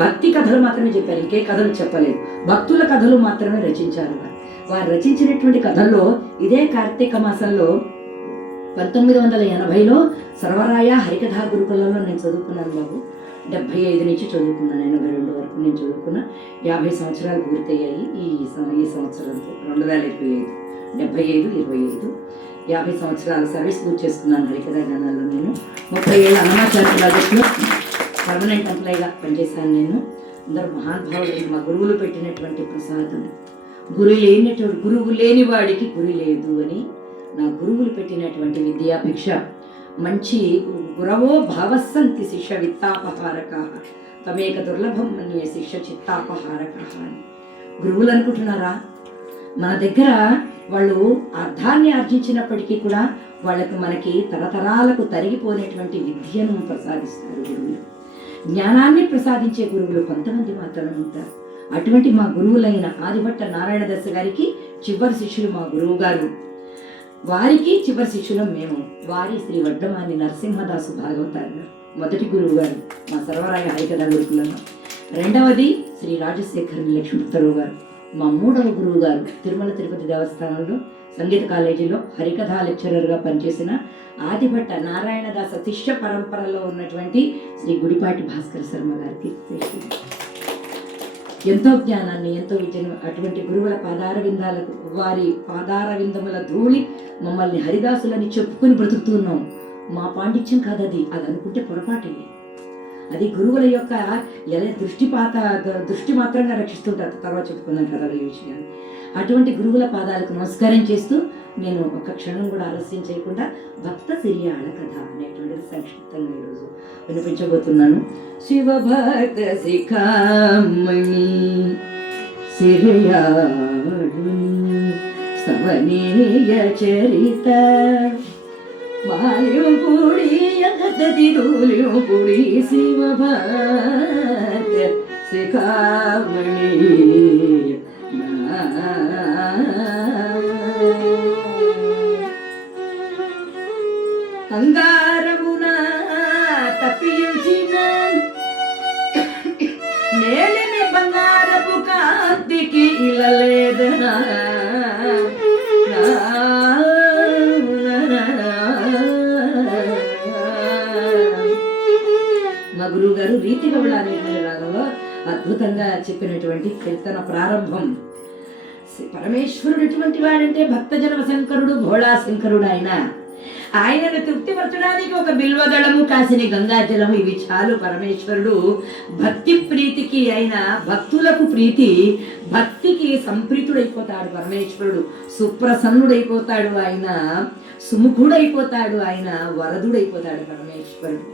భక్తి కథలు మాత్రమే చెప్పారు, ఇంకే కథలు చెప్పలేదు. భక్తుల కథలు మాత్రమే రచించారు. వారు రచించినటువంటి కథల్లో ఇదే కార్తీక మాసంలో 1980లో సర్వరాయ హరికథా గురుకులంలో నేను చదువుకున్నాను బాబు. 75 నుంచి చదువుకున్నాను, 82 వరకు నేను చదువుకున్నా. 50 సంవత్సరాలు పూర్తయ్యాయి ఈ సంవత్సరంతో, 2025, 75, 25, 50 సంవత్సరాల సర్వీస్ పూర్తి చేసుకున్నాను హరికథా గానాల్లో. నేను 30 ఏళ్ళ అన్నమాచార్య ప్రాజెక్టులో పర్మనెంట్ ఎంప్లాయీగా పనిచేశాను. నేను అందరూ మహానుభావులు, మా గురువులు పెట్టినటువంటి ప్రసాదం. గురువు లేని వాడికి గురి లేదు అని నా గురువులు పెట్టినటువంటి విద్యాభిక్ష. మంచి గురవో భావస్సంతి శిష్య విత్తాపహారక తమేక దుర్లభం మన్యే శిష్య చిత్తాపహారక అని. గురువులు అనుకుంటున్నారా? మన దగ్గర వాళ్ళు అర్థాన్ని ఆర్జించినప్పటికీ కూడా మనకి తరతరాలకు తరిగిపోయినటువంటి విద్యను ప్రసాదిస్తారు గురువులు. జ్ఞానాన్ని ప్రసాదించే గురువులు కొంతమంది మాత్రమే ఉంటారు. అటువంటి మా గురువులైన ఆదిభట్ట నారాయణ దశ గారికి చివరి శిష్యులు మా గురువు గారు, వారికి చివరి శిష్యులు మేము. వారి శ్రీ వడ్డమాని నరసింహదాసు భాగవతారు మొదటి గురువు గారు మా సర్వరాయ హరికథా గురుకులంలో. రెండవది శ్రీ రాజశేఖర్ లక్ష్మీపతిరావు గారు మా మూడవ గురువు గారు. తిరుమల తిరుపతి దేవస్థానంలో సంగీత కాలేజీలో హరికథా లెక్చరర్గా పనిచేసిన ఆదిభట్ట నారాయణదాస శిష్య పరంపరలో ఉన్నటువంటి శ్రీ గుడిపాటి భాస్కర శర్మ గారికి ఎంతో జ్ఞానాన్ని, ఎంతో విద్యను అటువంటి గురువుల పాదారవిందాలకు, వారి పాదారవిందముల ధూళి మమ్మల్ని హరిదాసులని చెప్పుకుని బ్రతుకుతున్నాం. మా పాండిత్యం కాదది, అది అనుకుంటే పొరపాటే. అది గురువుల యొక్క దృష్టి మాత్రంగా రక్షిస్తుంటారు. తర్వాత చెప్పుకున్నాం కదా ఈ విషయాన్ని. అటువంటి గురువుల పాదాలకు నమస్కారం చేస్తూ నేను ఒక క్షణం కూడా ఆలస్యం చేయకుండా భక్త సిరియాళ కథ అనేటువంటిది సంక్షిప్తంగా ఈరోజు వినిపించబోతున్నాను. శివభక్త శిఖామణి సిరియాళుని స్తవనీయ చరిత వాయుపుడి యగతదిరులుపుడి శివభక్త శిఖామణి అంగారమున తప్పించిన నేలిమి బంగారపు కాంతికి ఇలలేదనా మా గురువు గారు రీతి గౌళాన్ని రాగంలో అద్భుతంగా చెప్పినటువంటి కీర్తన ప్రారంభం. పరమేశ్వరుడు ఎటువంటి వాడంటే భక్తజన శంకరుడు, భోళా శంకరుడు. ఆయనను తృప్తిపరచడానికి ఒక బిల్వదళము, కాసిని గంగాజలము ఇవి చాలు. పరమేశ్వరుడు భక్తి ప్రీతికి, ఆయన భక్తులకు ప్రీతి, భక్తికి సంప్రీతుడైపోతాడు. పరమేశ్వరుడు సుప్రసన్నుడైపోతాడు, ఆయన సుముఖుడైపోతాడు, ఆయన వరదుడైపోతాడు పరమేశ్వరుడు.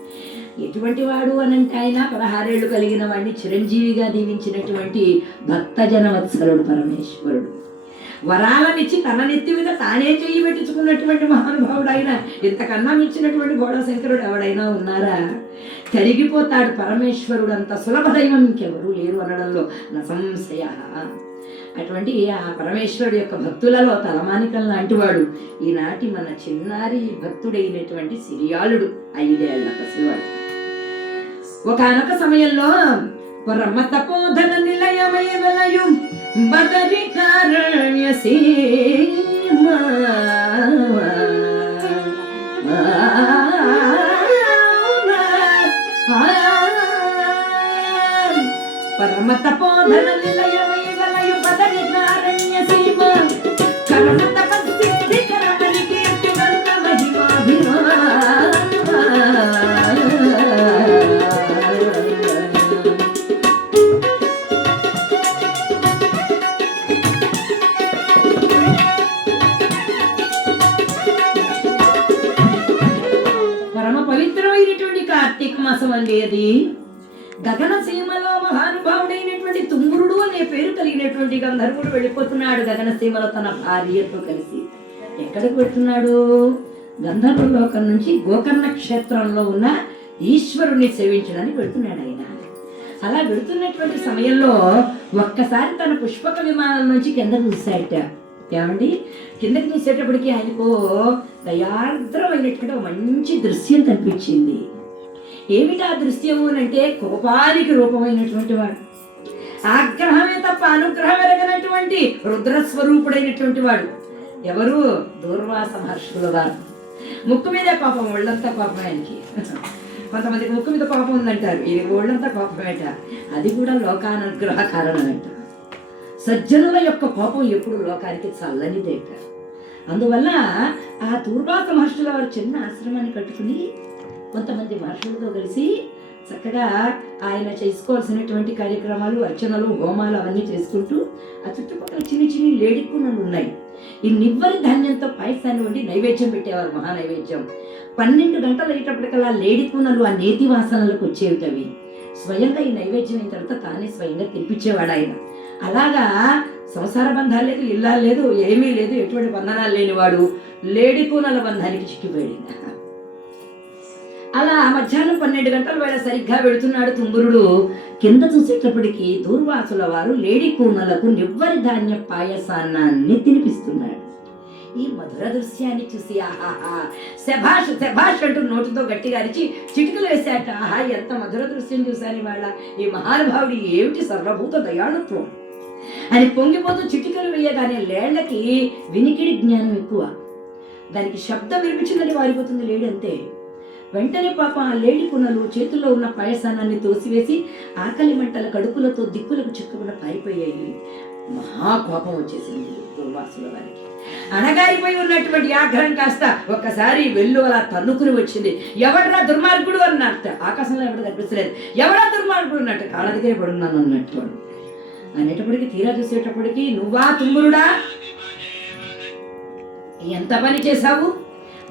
ఎటువంటి వాడు అనంటే ఆయన 16 ఏళ్ళు కలిగిన వాడిని చిరంజీవిగా దీవించినటువంటి భక్తజన వత్సలుడు పరమేశ్వరుడు. వరాలనిచ్చి తన నెత్తి మీద తానే చెయ్యి పెట్టించుకున్నటువంటి మహానుభావుడు ఆయన. ఇంతకన్నా మించినటువంటి గోడ శంకరుడు ఎవడైనా ఉన్నారా? కరిగిపోతాడు పరమేశ్వరుడు. అంత సులభ దైవం ఇంకెవరూ లేరు అనడంలో నసంశయ. అటువంటి ఆ పరమేశ్వరుడు యొక్క భక్తులలో తలమానికం లాంటివాడు ఈనాటి మన చిన్నారి భక్తుడైనటువంటి సిరియాళుడు, 5 ఏళ్ల పసివాడు. ఒకానొక సమయంలో పరమ తపోధన నిలయమై వెలయు బదరికారణ్య సీమ పరమ తపోధన నిలయమై వెలయు బదరికారణ్య సీమ కర్మ తపస్సిద్ధి కరమణి కీర్తి వర్ణ మహిమాభిమా కార్తీక మాసం అండి. అది గగన సీమలో మహానుభావుడైనటువంటి తుంగురుడు అనే పేరు కలిగినటువంటి గంధర్వుడు వెళ్ళిపోతున్నాడు గగన సీమలో తన భార్యతో కలిసి. ఎక్కడికి వెళ్తున్నాడు? గంధర్వ లోకం నుంచి గోకర్ణ క్షేత్రంలో ఉన్న ఈశ్వరుణ్ణి సేవించడానికి వెళ్తున్నాడు ఆయన. అలా వెళుతున్నటువంటి సమయంలో ఒక్కసారి తన పుష్పక విమానం నుంచి కిందకు చూశాడట. ఏమండి, కిందకి చూసేటప్పటికి ఆయనకు దయార్ద్రమైనటువంటి ఒక మంచి దృశ్యం కనిపించింది. ఏమిటా దృశ్యము అంటే కోపానికి రూపమైనటువంటి వాడు, ఆగ్రహమే తప్ప అనుగ్రహం ఎరగనటువంటి రుద్రస్వరూపుడైనటువంటి వాడు ఎవరు? దూర్వాస మహర్షుల వారు. ముక్కు మీదే కోపం, ఒళ్ళంతా కోపం ఆయనకి. కొంతమందికి ముక్కు మీద కోపం ఉందంటారు, ఇది ఒళ్ళంతా కోపమేట. అది కూడా లోకానుగ్రహ కారణమేట. సజ్జనుల యొక్క కోపం ఎప్పుడు లోకానికి చల్లనిదేట. అందువల్ల ఆ దూర్వాస మహర్షుల వారు చిన్న ఆశ్రమాన్ని కట్టుకుని కొంతమంది మహర్షులతో కలిసి చక్కగా ఆయన చేసుకోవాల్సినటువంటి కార్యక్రమాలు, అర్చనలు, హోమాలు అవన్నీ చేసుకుంటూ ఆ చుట్టుపక్కల చిన్ని చిన్ని లేడిక్కునలు ఉన్నాయి. ఈ నివ్వరి ధాన్యంతో పాయసాన్ని వండి నైవేద్యం పెట్టేవారు, మహానైవేద్యం. 12 గంటలు అయ్యేటప్పటికల్లా లేడిక్కునలు ఆ నేతి వాసనలకు వచ్చేవిటవి. స్వయంగా ఈ నైవేద్యం అయిన తర్వాత తానే స్వయంగా తినిపించేవాడు ఆయన. అలాగా సంసార బంధాలు లేదు, ఇల్లాలు లేదు, ఏమీ లేదు, ఎటువంటి బంధనాలు లేనివాడు లేడికూనల బంధానికి చిక్కిపోయాడు. అలా మధ్యాహ్నం 12 గంటల వేళ సరిగ్గా వెళుతున్నాడు తుంబురుడు. కింద చూసేటప్పటికి దూర్వాసుల వారు లేడికూనలకు నివ్వరి ధాన్య పాయసాన్నాన్ని తినిపిస్తున్నాడు. ఈ మధుర దృశ్యాన్ని చూసి ఆహాహా శభాష్ శభాష్ అంటూ నోటితో గట్టిగా అరిచి చిటికలు వేశాట. ఆహా ఎంత మధుర దృశ్యం చూశాను వాళ్ళ ఈ మహానుభావుడి, ఏమిటి సర్వభూత దయాళుత్వం అని పొంగిపోతూ చిటికలు వేయగానే లేళ్లకి వినికిడి జ్ఞానం ఎక్కువ. దానికి శబ్దం వినిపించిందని వారిపోతుంది లేడి అంతే. వెంటనే పాపం ఆ లేడి పునలు చేతుల్లో ఉన్న పాయసానాన్ని తోసివేసి ఆకలి మంటల కడుపులతో దిక్కులకు చిక్కుకుండా పారిపోయాయి. మహాకోపం వచ్చేసింది దూర్వాసుల వారికి. అణగారిపోయి ఉన్నటువంటి ఆగ్రహం కాస్త ఒక్కసారి వెళ్ళు అలా తన్నుకుని వచ్చింది. ఎవడరా దుర్మార్గుడు అన్నట్టు, ఆకాశంలో ఎవడు కనిపించలేదు. ఎవడా దుర్మార్గుడు అన్నట్టు, కాళ్ళ దగ్గరే పడున్నాను అన్నట్టు వాడు అనేటప్పటికి తీరా చూసేటప్పటికి, నువ్వా తుంబురుడా, ఎంత పని చేశావు?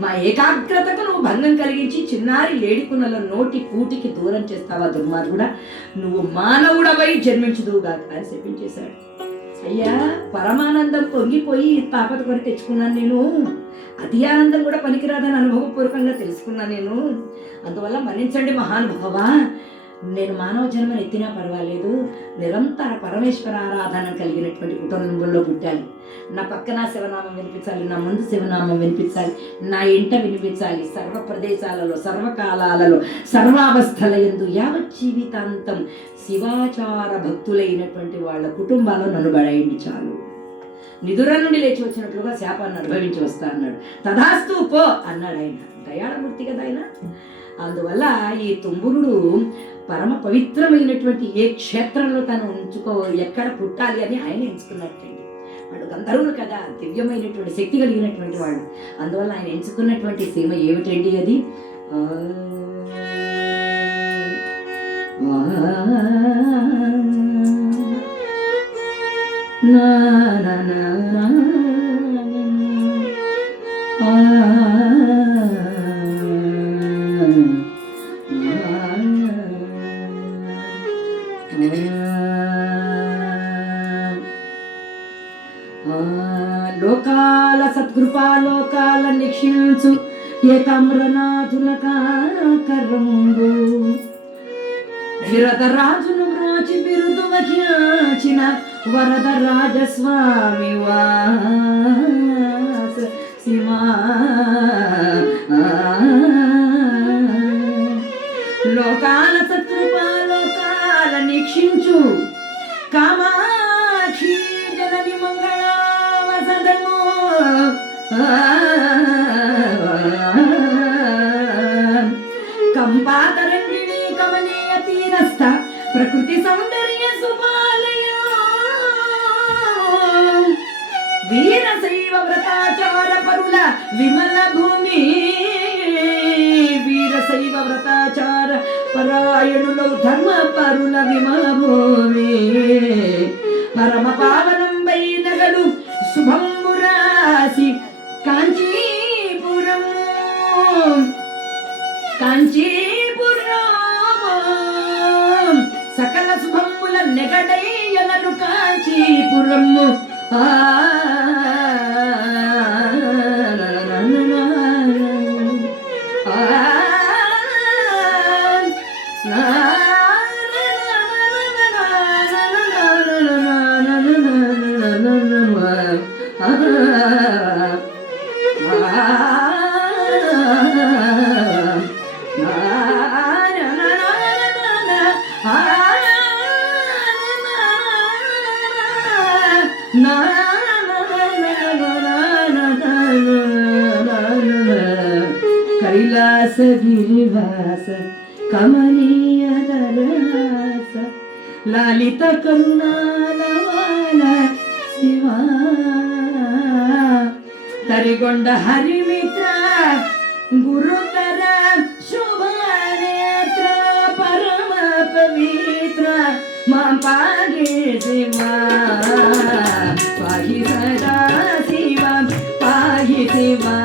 మా ఏకాగ్రతకు నువ్వు భంగం కలిగించి చిన్నారి లేడికున్నల నోటి కూటికి దూరం చేస్తావా దుర్మార్గుడా, నువ్వు మానవుడవై జన్మించుదువుగా అని చెప్పించేశాడు. అయ్యా పరమానందం పొంగిపోయి తాపత కొని తెచ్చుకున్నాను నేను, అతి ఆనందం కూడా పనికిరాదని అనుభవపూర్వకంగా తెలుసుకున్నాను నేను. అందువల్ల మన్నించండి మహానుభావా, నేను మానవ జన్మను ఎత్తినా పర్వాలేదు, నిరంతర పరమేశ్వర ఆరాధన కలిగినటువంటి కుటుంబంలో పుట్టాలి. నా పక్కన శివనామం వినిపించాలి, నా ముందు శివనామం వినిపించాలి, నా ఇంట వినిపించాలి. సర్వ ప్రదేశాలలో, సర్వకాలాలలో, సర్వావస్థల యందు యావత్ జీవితాంతం శివాచార భక్తులైనటువంటి వాళ్ళ కుటుంబాల్లో నన్ను బడయండి చాలు. నిదుర నుండి లేచి వచ్చినట్లుగా శాపాన్ని అనుభవించి వస్తా అన్నాడు. తథాస్తు పో అన్నాడు ఆయన. దయాళమూర్తి కదా ఆయన. అందువల్ల ఈ తుంబురుడు పరమ పవిత్రమైనటువంటి ఏ క్షేత్రంలో తను ఎక్కడ పుట్టాలి అని ఆయన ఎంచుకున్నట్టండి. వాడు గంధర్వుడు కదా, దివ్యమైనటువంటి శక్తి కలిగినటువంటి వాడు. అందువల్ల ఆయన ఎంచుకున్నటువంటి సీమ ఏమిటండి అది? లోకాల సత్కృపాలోకాల నిక్షించు ఏకామ్రనాథుల కర్రంబు విరదరాజును బ్రోచి బిరుదు వహించిన వరద రాజస్వామి వాస సీమా లోకాల సత్కృపాలోకాల నిక్షించు కామాక్షి జనని మంగళావసదము కంపాతరంగిణి కమనీయ తీరస్థ ప్రకృతి సౌందర్య సుపాలయ వీరశైవ వ్రతాచార పరుల విమల భూమి వీరశైవ వ్రతాచార పరాయణులు ధర్మ పరుల విమల భూమి పరమ పావనంబై నగలు శుభంబు రాసి కాంచీపురం సకల శుభంబుల నెగడయ్యలను కాంచీపురము నా కైలాస గిరివాస కమనీయ దరహాస లలిత కరుణాలవాల శివా తరిగొండ హరిమిత్ర గురుతర శుభనేత్ర పరమ పవిత్ర మా పాగి శివా పాగి సదా శివ పాగి శివా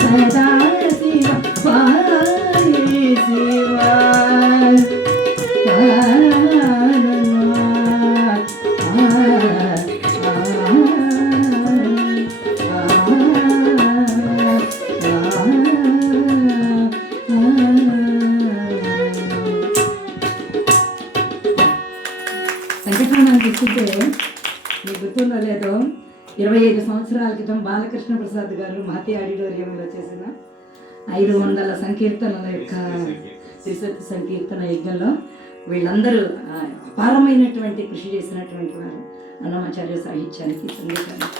సదా శివ పాయి శివ సంఘటన చూస్తుంటే మీకు గుర్తుందో లేదో 25 సంవత్సరాల క్రితం బాలకృష్ణ ప్రసాద్ గారు మహతి ఆడిటోరియంలో చేసిన 500 సంకీర్తనల యొక్క త్రిశక్తి సంకీర్తన యజ్ఞంలో వీళ్ళందరూ అపారమైనటువంటి కృషి చేసినటువంటి వారు అన్నమాచార్య సాహిత్యానికి సంగీతానికి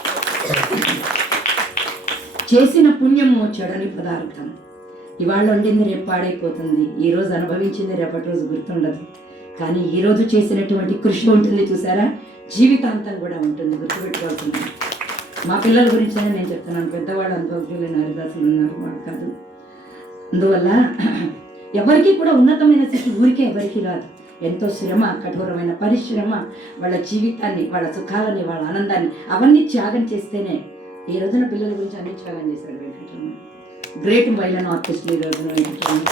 చేసిన పుణ్యము చెడని పదార్థం. ఇవాళ వండింది రేపు పాడైపోతుంది, ఈరోజు అనుభవించింది రేపటి రోజు గుర్తుండదు. కానీ ఈరోజు చేసినటువంటి కృషి ఉంటుంది చూసారా, జీవితాంతం కూడా ఉంటుంది, గుర్తుపెట్టుకోవాల్సింది. మా పిల్లల గురించి నేను చెప్తున్నాను, పెద్దవాళ్ళు అనుభవజ్ఞులైన హరిదాసులు ఉన్నారు, వాళ్ళు కాదు. అందువల్ల ఎవరికి కూడా ఉన్నతమైన స్థితి ఊరికే ఎవరికి రాదు. ఎంతో శ్రమ, కఠోరమైన పరిశ్రమ, వాళ్ళ జీవితాన్ని, వాళ్ళ సుఖాలని, వాళ్ళ ఆనందాన్ని అవన్నీ త్యాగం చేస్తేనే. ఈ రోజున పిల్లల గురించి అన్ని త్యాగం చేశారు వెంకటరమణ, గ్రేట్ వైలన్ ఆర్టిస్టులు ఈ రోజున వెంకటరమణ.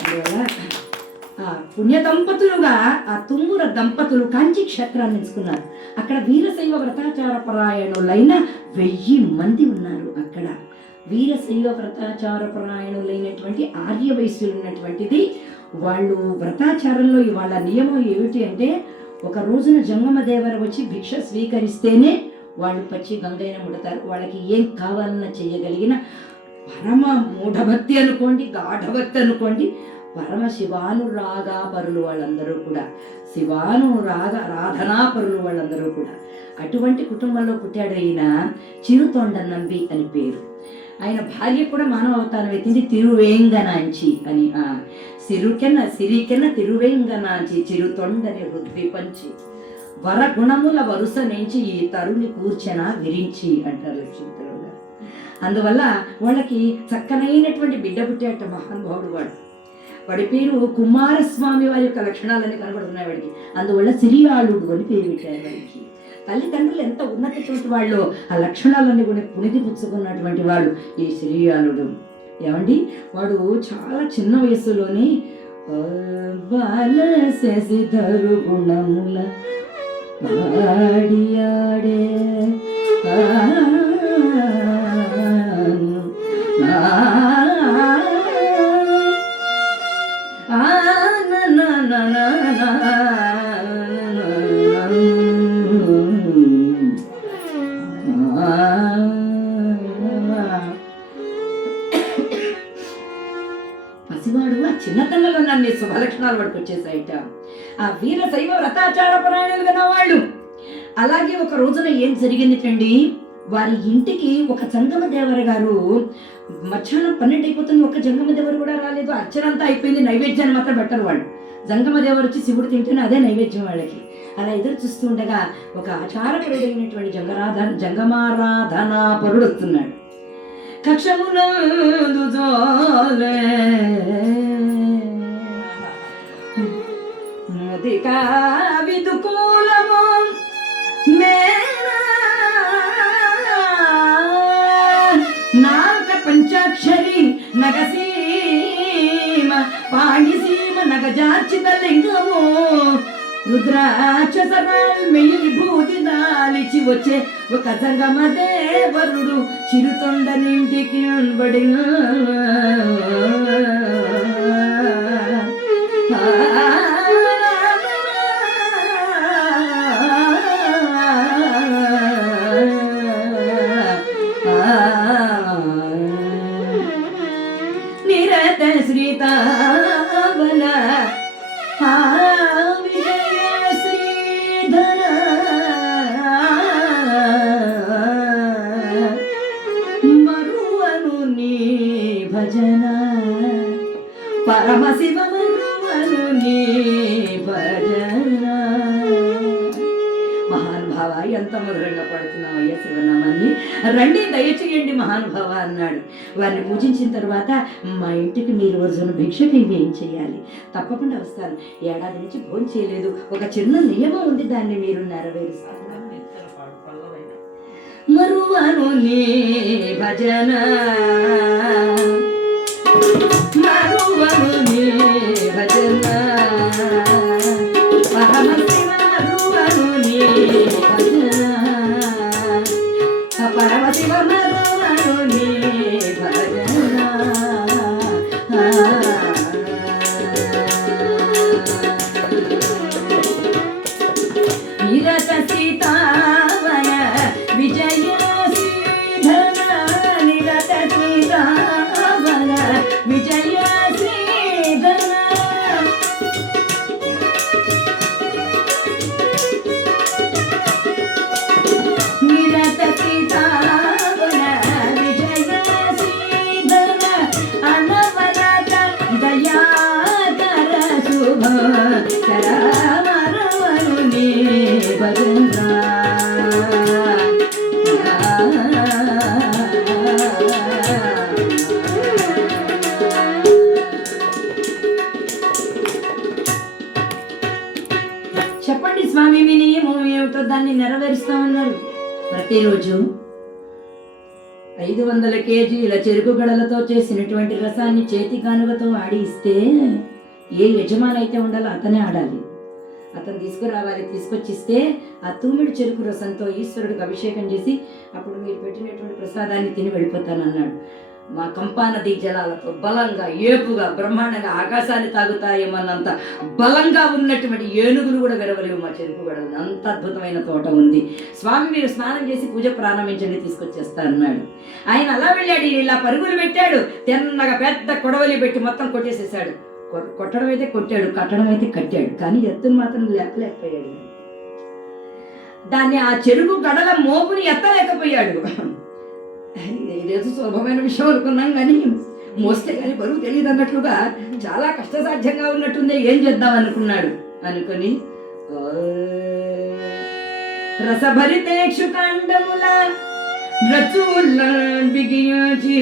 అందువల్ల పుణ్య దంపతులుగా ఆ తుమ్ముర దంపతులు కాంచి క్షేత్రాన్ని ఎంచుకున్నారు. అక్కడ వీరశైవ వ్రతాచార పరాయణులైన 1000 మంది ఉన్నారు. అక్కడ వీరశైవ వ్రతాచార పరాయణులైనటువంటి ఆర్యవైశ్యులు ఉన్నటువంటిది. వాళ్ళు వ్రతాచారంలో వాళ్ళ నియమం ఏమిటి అంటే, ఒక రోజున జంగమదేవర వచ్చి భిక్ష స్వీకరిస్తేనే వాళ్ళు పచ్చి గంగైన ముడతారు. వాళ్ళకి ఏం కావాలన్నా చేయగలిగిన పరమ మూఢభక్తి అనుకోండి, గాఢభక్తి అనుకోండి, పరమ శివానురాగాపరులు వాళ్ళందరూ కూడా, రాధనాపరులు వాళ్ళందరూ కూడా. అటువంటి కుటుంబంలో పుట్టాడు ఈయన. చిరుతొండ నంబి అని పేరు. ఆయన భార్య కూడా మానవ అవతారం ఎత్తింది, తిరువేంగనాంచి అని. సిరికెన్న తిరువేంగనాంచి చిరుతొండని హృద్వి పంచి వరగుణముల వరుస నుంచి ఈ తరుని కూర్చన విరించి అంటారు లక్ష్మీదేవి గారు. అందువల్ల వాళ్ళకి చక్కనైనటువంటి బిడ్డ పుట్టాట మహానుభావుడు వాడు. వాడి పేరు కుమారస్వామి వారి యొక్క లక్షణాలన్నీ కనబడుతున్నాయి వాడికి. అందువల్ల సిరియాళుడు అని పేరు పెట్టారు వాడికి. తల్లిదండ్రులు ఎంత ఉన్నతటువంటి వాళ్ళు, ఆ లక్షణాలన్నీ కూడా పుణిది పుచ్చుకున్నటువంటి వాడు ఈ సిరియాళుడు. ఏమండి, వాడు చాలా చిన్న వయసులోనే బాల శశిధరు గుణముల ఆడియాడే పసివాడు ఆ చిన్నతనంలో నన్ను శుభలక్షణాలు వాడికి వచ్చేసాయిట. ఆ వీరశైవ వ్రతాచార పరాయణులు కదా వాళ్ళు. అలాగే ఒక రోజున ఏం జరిగిందిటండి, వారి ఇంటికి ఒక జంగమదేవర గారు మధ్యాహ్నం 12 అయిపోతుంది, ఒక జంగమదేవరు కూడా రాలేదు. అర్చనంతా అయిపోయింది, నైవేద్యాన్ని మాత్రం పెట్టరు వాళ్ళు. జంగమదేవరు వచ్చి శివుడు తింటేనే అదే నైవేద్యం వాళ్ళకి. అలా ఎదురు చూస్తూ ఉండగా ఒక ఆచారపరుడైనటువంటి జంగమారాధనాపరుడు వస్తున్నాడు. కక్షమునందు జోలే ముదికా విదుకూలము నాక పంచాక్షరి నగసీమ పాణిసీమ నగజార్చిత లింగము రుద్రాక్షసరాల్మెయి విభూతి దాలిచి వచ్చే ఒక జంగమదేవరుడు చిరుతొండ నింటికి అన్బడి మహానుభావ, ఎంత మధురంగా పడుతున్నావు అయ్యా శివనామాన్ని, రండి దయచేయండి మహానుభావ అన్నాడు. వారిని పూజించిన తర్వాత మా ఇంటికి మీరు రోజున భిక్షకి ఏం చేయాలి, తప్పకుండా వస్తాను. ఏడాది నుంచి భోజనం చేయలేదు, ఒక చిన్న నియమం ఉంది, దాన్ని మీరు నెరవేరుస్తారు. మరువను నీ భజన, మరువను నీ భజన, పరమశివ మరువను నీ భజన, పరమశివ మరువను నీ భజన. నిరత సీతావన విజయ శ్రీధర, నిరత సీతావన విజయ శ్రీధర, నిరత సీతావన విజయ శ్రీధర, అనవరత దయాకర శుభకర మరవను నీ భజన. చెప్పండి స్వామి, మీ నియమం ఏమిటో దాన్ని నెరవేరుస్తామన్నారు. ప్రతిరోజు 500 కేజీల చెరుకు గడలతో చేసినటువంటి రసాన్ని చేతి గానుగతో ఆడి ఇస్తే ఏ యజమాని అయితే ఉండాలో అతనే ఆడాలి, అతను తీసుకురావాలి. తీసుకొచ్చిస్తే ఆ తూమిడి చెరుకు రసంతో ఈశ్వరుడికి అభిషేకం చేసి అప్పుడు మీరు పెట్టినటువంటి ప్రసాదాన్ని తిని వెళ్ళిపోతానన్నాడు. మా కంపానదీ జలాలతో బలంగా ఏపుగా బ్రహ్మాండంగా ఆకాశాన్ని తాగుతాయేమన్నంత బలంగా ఉన్నటువంటి ఏనుగులు కూడా వెరవలేవు మా చెరుకు గడలు, అంత అద్భుతమైన తోట ఉంది. స్వామి మీరు స్నానం చేసి పూజ ప్రారంభించండి, తీసుకొచ్చేస్తా అన్నాడు. ఆయన అలా వెళ్ళాడు, ఇలా పరుగులు పెట్టాడు, తిన్నగా పెద్ద కొడవలి పెట్టి మొత్తం కొట్టేసేసాడు. కొట్టడం అయితే కొట్టాడు, కట్టడం అయితే కట్టాడు, కానీ ఎత్తును మాత్రం లేపలేకపోయాడు. దాన్ని ఆ చెరుకు గడల మోపుని ఎత్తలేకపోయాడు. ఇదేదో సులభమైన విషయం అనుకున్నాం, కానీ మోస్తే కానీ బరువు తెలియదు అన్నట్లుగా చాలా కష్టసాధ్యంగా ఉన్నట్టుంది, ఏం చేద్దాం అనుకున్నాడు. అనుకుని రసభరితేక్షు కాండముల రచూల బిగియాచి,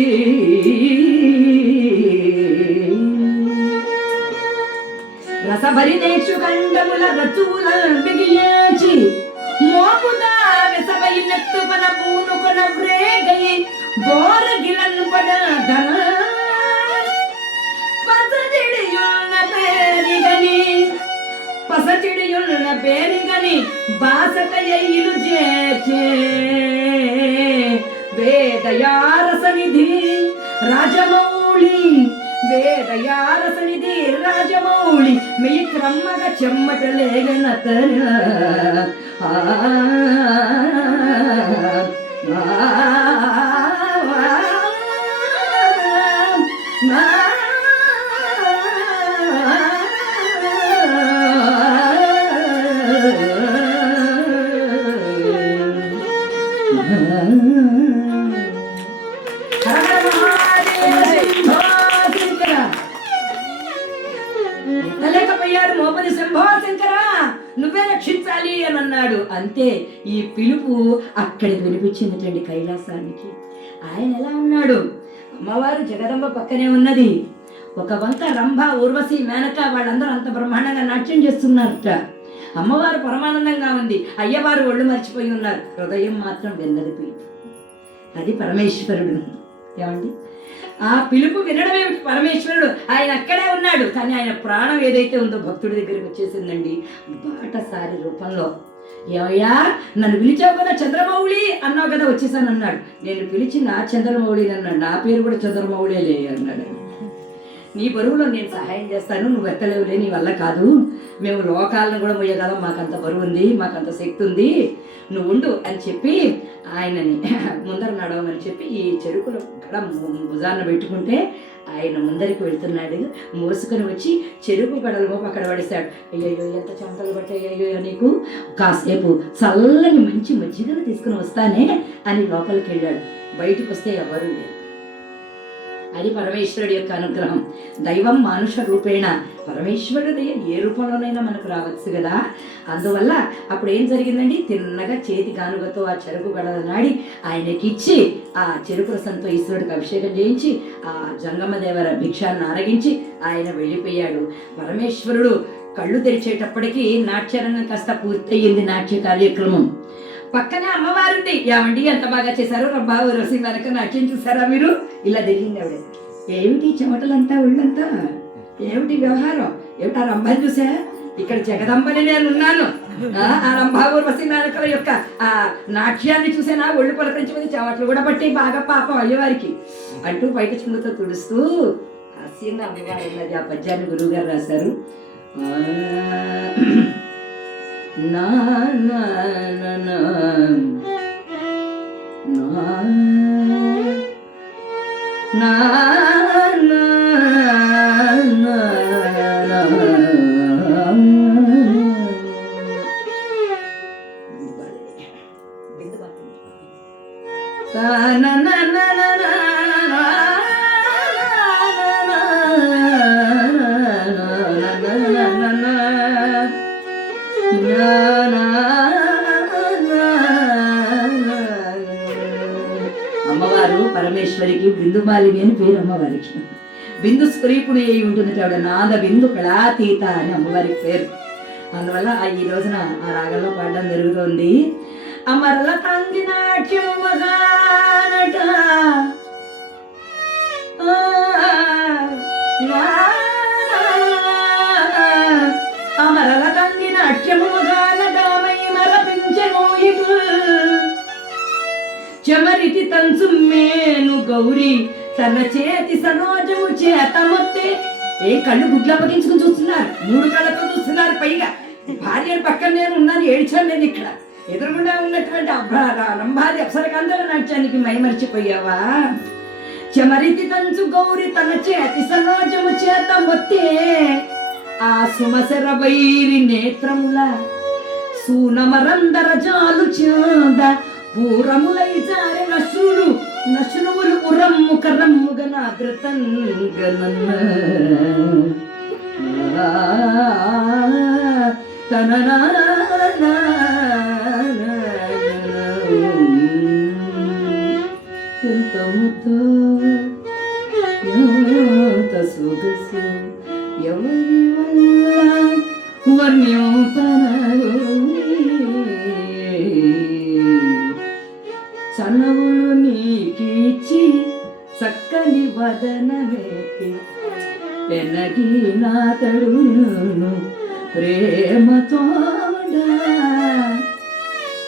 రసభరితేక్షు కండముల రచూల బిగియాచి, మోపుదా వెసబైనట్టు పన పూనుకొన వ్రేగై బోరగిలను పడ ధన, పసచిడియున్న పేరిగని బాసకయ్యలు చేచే వేదయారసనిధి రాజమౌళి, వేదయారసనిధి రాజమౌళి మీ క్రమ్మగ చెమ్మటలేగనతన. ఎత్తలేకపోయాడు మోపది శంభో శంకర, నువ్వే రక్షించాలి అని అన్నాడు. అంతే, ఈ పిలుపు అక్కడికి వినిపించిందండి కైలాసానికి. ఆయన ఎలా ఉన్నాడు, అమ్మవారు జగదంబ పక్కనే ఉన్నది, ఒక వంక రంభ ఊర్వశి మేనక వాళ్ళందరూ అంత బ్రహ్మాండంగా నాట్యం చేస్తున్నారట. అమ్మవారు పరమానందంగా ఉంది, అయ్యవారు ఒళ్ళు మర్చిపోయి ఉన్నారు, హృదయం మాత్రం విన్నది పిలుపు. అది పరమేశ్వరుడు. ఏమండి, ఆ పిలుపు వినడమే పరమేశ్వరుడు. ఆయన అక్కడే ఉన్నాడు, కానీ ఆయన ప్రాణం ఏదైతే ఉందో భక్తుడి దగ్గరికి వచ్చేసిందండి బాటసారి రూపంలో. ఏమయ్యా, నన్ను పిలిచావు కదా చంద్రమౌళి అన్నావు కదా, వచ్చేసాను అన్నాడు. నేను పిలిచి నా చంద్రమౌళి అన్నాడు, నా పేరు కూడా చంద్రమౌళిలే అన్నాడు. నీ బరువులో నేను సహాయం చేస్తాను, నువ్వు ఎత్తలేవులే, నీ వల్ల కాదు, మేము లోకాలను కూడా మొయ్యగలం, మాకంత బరువు ఉంది, మాకంత శక్తి ఉంది, నువ్వు ఉండు అని చెప్పి ఆయనని ముందర నడవమని చెప్పి ఈ చెరుకులు గడ భుజాన పెట్టుకుంటే ఆయన ముందరికి వెళ్తున్నాడు. మోసుకొని వచ్చి చెరుకు గడలు అక్కడ పడేశాడు. అయ్యయ్యో ఎంత చెమటలు పట్టాయ్యో నీకు, కాసేపు చల్లని మంచి మజ్జిగను తీసుకుని వస్తానే అని లోపలికి వెళ్ళాడు. బయటకు వస్తే ఎవరు లేరు. అది పరమేశ్వరుడి యొక్క అనుగ్రహం. దైవం మానుష రూపేణ, పరమేశ్వరుడు ఏ రూపంలోనైనా మనకు రావచ్చు కదా. అందువల్ల అప్పుడు ఏం జరిగిందండి, తిన్నగా చేతి గానుగతో ఆ చెరుకు గడల నాడి ఆయనకిచ్చి ఆ చెరుకు రసంతో ఈశ్వరుడికి అభిషేకం చేయించి ఆ జంగమదేవర భిక్షాన్ని ఆరగించి ఆయన వెళ్ళిపోయాడు. పరమేశ్వరుడు కళ్ళు తెరిచేటప్పటికి నాట్యరంగం కాస్త పూర్తయింది, నాట్య కార్యక్రమం. పక్కనే అమ్మవారుంది. ఏమండి ఎంత బాగా చేశారు రబ్బా రసి వెనక నాట్యం చూసారా మీరు? ఇలా దిగింది ఆవిడ. ఏమిటి చెమటలంతా ఒళ్ళంతా, ఏమిటి వ్యవహారం, ఏమిటి ఆ రంభని చూసా? ఇక్కడ జగదంబని నేను ఉన్నాను. ఆ రంభావూర్వశి మేనకల యొక్క ఆ నాట్యాన్ని చూసేనా ఒళ్ళు పలకరించుకుని చెమటలు కూడా పట్టి బాగా పాపం అయ్యేవారికి అంటూ బయట చుండుతో తుడుస్తూ హాస్యంగా అమ్మవారు ఉన్నది. ఆ పద్యాన్ని గురువు గారు రాశారు. నా నా నా నా అమ్మవారు పరమేశ్వరికి బిందుమాలిని అని పేరు. అమ్మవారికి బిందు స్వరూపుణి అయి ఉంటుంది ఆవిడ. నాద బిందు కళాతీత అని అమ్మవారికి పేరు. అందువల్ల ఈ రోజున ఆ రాగంలో పాడడం జరుగుతోంది. అమరల తంగి నాట్యం మగానట, అమరల తంగి నాట్యము మగానట మై మరపించెను చెమరితి తంచు మేను గౌరీ తన చేతి సరోజము చేత మొత్తే. ఏ కళ్ళు గుడ్లు అప్పగించుకుని చూస్తున్నారు, 3 కళ్ళతో చూస్తున్నారు. పైగా భార్య పక్కన నేను ఉన్నాను, ఏడ్చాను నేను. ఇక్కడ ఎదురుగుండా ఉన్నటువంటి రంభాది అప్సరకాంతల నాట్యానికి మైమరిచిపోయావా? చెమరితి తంచు గౌరి తన చేతి సరోజము చేత మొత్తే ఆ సుమసర వైరి నేత్రముల సూనమరందర జాలు చాద పూరములై జారె నశ్రువులు ఉరమ్ము కరమ్ముగ నాద్రతంగనన్న తననా సొగసు ఎవరి వల్ల వర్ణ్యోపనరు చనవులు నీకిచ్చి చక్కని వదనమేతి ఎనగి నాతడు ప్రేమతోడ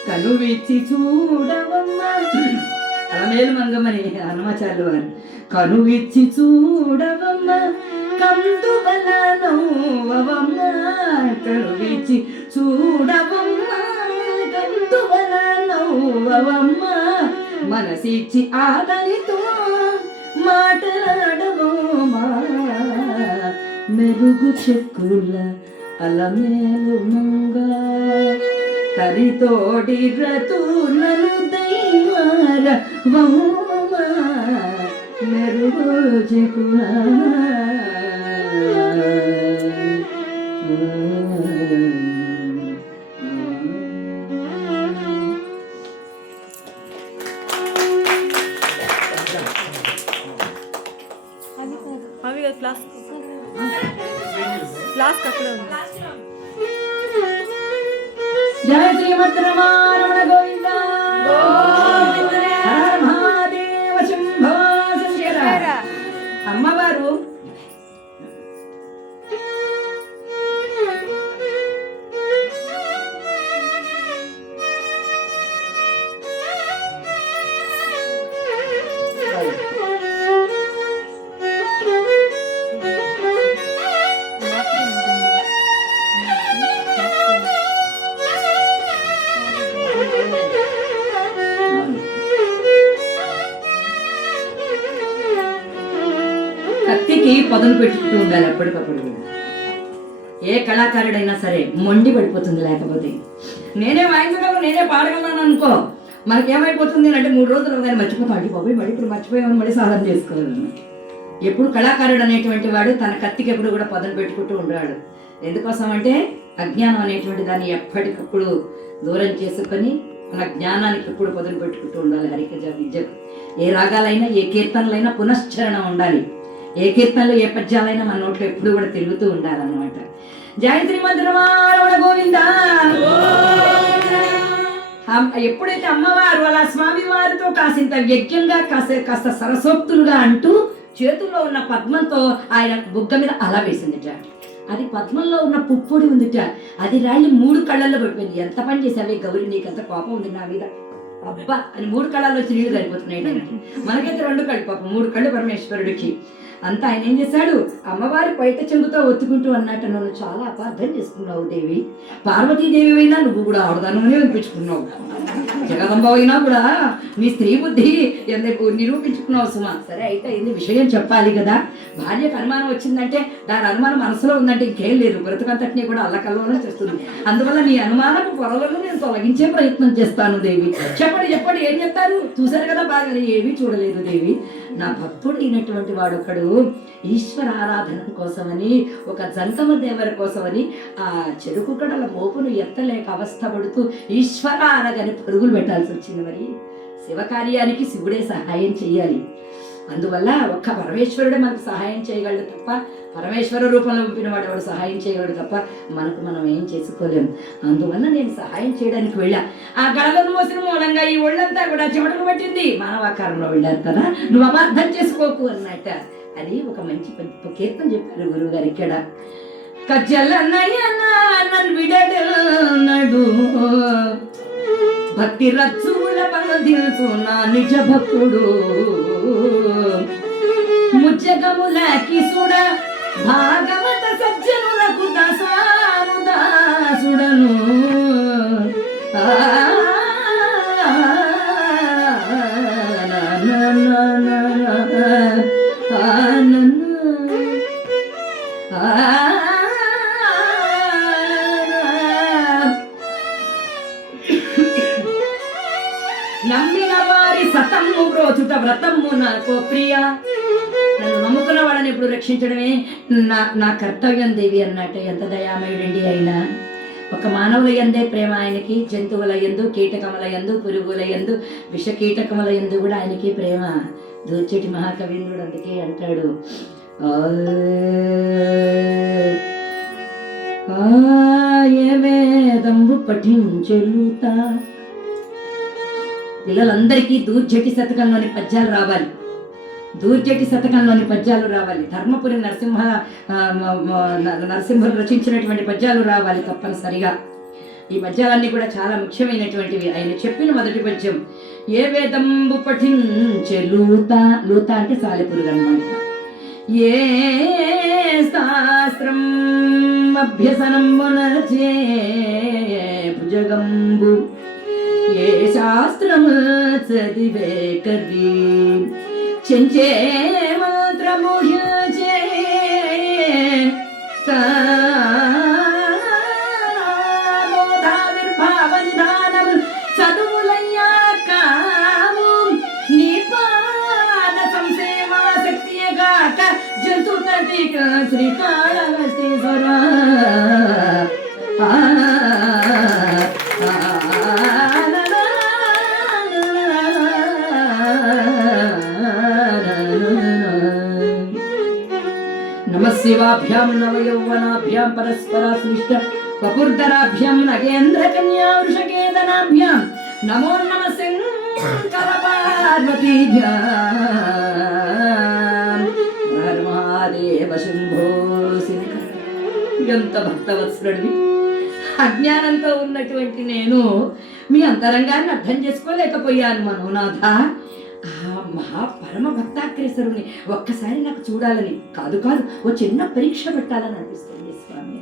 కనువిచ్చి చూడవమ్మా. అలమేలు మంగమని హనుమాచార్యులు వారు. కనువిచ్చి చూడవమ్మ కందువల నవ్వవమ్మ, కనువిచ్చి చూడవమ్మ కందువల నవ్వవమ్మ, మనసిచ్చి ఆదరితో మాట్లాడవమ్మా. మెరుగు చెక్కుల అలమేలు మంగ తరితోడి రతులను దైవార వమ్మ మెరుగు చెక్కుల. జయ శ్రీమద్ రమణ గోవింద మహాదేవ శంభో శంకర. అమ్మవారు కత్తికి పదును పెట్టుకుంటూ ఉండాలి ఎప్పటికప్పుడు. ఏ కళాకారుడైనా సరే మొండి పడిపోతుంది. లేకపోతే నేనే వాయించగలను, నేనే పాడగలను అనుకో, మనకేమైపోతుంది అంటే 3 రోజులు కానీ మర్చిపోతాం. అంటే బాబు మళ్ళీ ఇప్పుడు మర్చిపోయామని మళ్ళీ సాధన చేసుకోవాలి. ఎప్పుడు కళాకారుడు అనేటువంటి వాడు తన కత్తికి ఎప్పుడు కూడా పదును పెట్టుకుంటూ ఉండేవాడు. ఎందుకోసం అంటే అజ్ఞానం అనేటువంటి దాన్ని ఎప్పటికప్పుడు దూరం చేసుకొని మన జ్ఞానానికి ఎప్పుడు పదును పెట్టుకుంటూ ఉండాలి. హరికథ విద్య ఏ రాగాలైనా ఏ కీర్తనలైనా పునశ్చరణం ఉండాలి. ఏ కీర్తనలు ఏ పద్యాలైనా మన నోట్లో ఎప్పుడు కూడా తిరుగుతూ ఉండాలన్నమాట. జయ శ్రీమద్రమారమణ గోవింద. ఎప్పుడైతే అమ్మవారు అలా స్వామి వారితో కాసింత యజ్ఞంగా కాస్త సరసోక్తులుగా అంటూ చేతుల్లో ఉన్న పద్మంతో ఆయన బుగ్గ మీద అలా వేసిందిట. అది పద్మంలో ఉన్న పుప్పొడి ఉందిట. అది రాయి 3 కళ్ళల్లో పడిపోయింది. ఎంత పని చేసావే గౌరీ, నీకంత కోపం ఉంది నా మీద, అబ్బా అని 3 కళ్ళల్లో వచ్చి నీళ్లు సరిపోతున్నాయి. మనకైతే 2 కళ్ళు, పాపం 3 కళ్ళు పరమేశ్వరుడికి. అంతా ఆయన ఏం చేశాడు, అమ్మవారి పైట చెంగుతో ఒత్తుకుంటూ అన్నట్టు, నువ్వు చాలా అపార్థం చేసుకున్నావు దేవి, పార్వతీదేవి అయినా నువ్వు కూడా ఆడదానమని అనిపించుకున్నావు, జగదంబ అయినా కూడా మీ స్త్రీ బుద్ధి ఎందుకు నిరూపించుకున్నావు సుమా. సరే అయితే ఇది విషయం చెప్పాలి కదా, భార్యకు అనుమానం వచ్చిందంటే దాని అనుమానం మనసులో ఉందంటే ఇంకేం లేదు, బ్రతుకంతటినీ కూడా అల్లకల్లోనే చేస్తుంది. అందువల్ల నీ అనుమానపు పొరలను నేను తొలగించే ప్రయత్నం చేస్తాను దేవి. చెప్పండి చెప్పండి ఏం చెప్తారు, చూశారు కదా బాగా. ఏమీ చూడలేదు దేవి, నా భక్తుడు అయినటువంటి వాడొకడు ఈశ్వర ఆరాధన కోసమని, ఒక జంకమ దేవర కోసమని ఆ చెరుకు కడల మోపును ఎత్తలేక అవస్థపడుతూ ఈశ్వర అనగానే పరుగులు పెట్టాల్సి వచ్చింది. మరి శివకార్యానికి శివుడే సహాయం చెయ్యాలి. అందువల్ల ఒక్క పరమేశ్వరుడే మనకు సహాయం చేయగలడు తప్ప, పరమేశ్వర రూపంలో పంపిన వాడు ఎవడు సహాయం చేయగలడు తప్ప మనకు మనం ఏం చేసుకోలేము. అందువల్ల నేను సహాయం చేయడానికి వెళ్ళా. ఆ గడలను మోసిన మూలంగా ఈ ఒళ్ళంతా కూడా చెమటలు పట్టింది. మానవాకారంలో వెళ్ళారు కదా, నువ్వు అపార్థం చేసుకోకు అన్నట్ట. అది ఒక మంచి కీర్తన చెప్పారు గురువు గారు ఇక్కడ. కజ్జలన్నడు భక్తి రచ్చుల బంధించు నా నిజ భక్తుడు, ముచ్చకముల కిసుడ భాగవత సజ్జనులకు దాసాను దాసుడను. నమ్మిన వారి సతమ్ము బ్రోచుట వ్రతమ్ము నాకు ప్రియ. నన్ను నమ్ముకున్న వాళ్ళని ఎప్పుడు రక్షించడమే నా కర్తవ్యం దేవి అన్నట్టు. ఎంత దయామయుడండి ఆయన. ఒక మానవుల యందే ప్రేమ ఆయనకి, జంతువుల యందు, కీటకముల యందు, పురుగుల యందు, విష కీటకముల యందు కూడా ఆయనకి ప్రేమ. దూర్చటి మహాకవీంద్రుడు అందుకే అంటాడు, వేదంబు పఠించెలుతా. పిల్లలందరికీ దూర్జటి శతకంలోని పద్యాలు రావాలి, దూర్జటి శతకంలోని పద్యాలు రావాలి, ధర్మపురి నరసింహులు రచించినటువంటి పద్యాలు రావాలి తప్పనిసరిగా. ఈ పద్యాలన్నీ కూడా చాలా ముఖ్యమైనటువంటివి. ఆయన చెప్పిన మొదటి పద్యం, ఏ వేదంబు పఠించె లూత. లూత అంటే సాలెపురుగు అన్నమాట. ఏ శాస్త్రం అభ్యసనమునచే భుజగంబు, ఏ శాస్త్రము చదివే కవి చెంచే మంత్రము భావనిధానము చదువులయ్యా కాము, నీ పాద సంసేవా శక్తిగాక జంతు నటిక శ్రీకాళహస్తీశ్వర. శివాభ్యాం నవయౌవనాభ్యాం పరస్పరాశ్లిష్ట వపుర్ధరాభ్యాం నగేంద్ర కన్యా వృషకేతనాభ్యాం నమో నమ శంకర పార్వతీభ్యాం. మహాదేవ శంభో శంకర. ఎంత భక్తవత్సరుడివి. అజ్ఞానంతో ఉన్నటువంటి నేను మీ అంతరంగాన్ని అర్థం చేసుకోలేకపోయాను మనోనాథ. ఆ పరమ భక్తాగ్రేసరుని ఒక్కసారి నాకు చూడాలని కాదు, ఓ చిన్న పరీక్ష పెట్టాలని అనిపిస్తుంది స్వామి.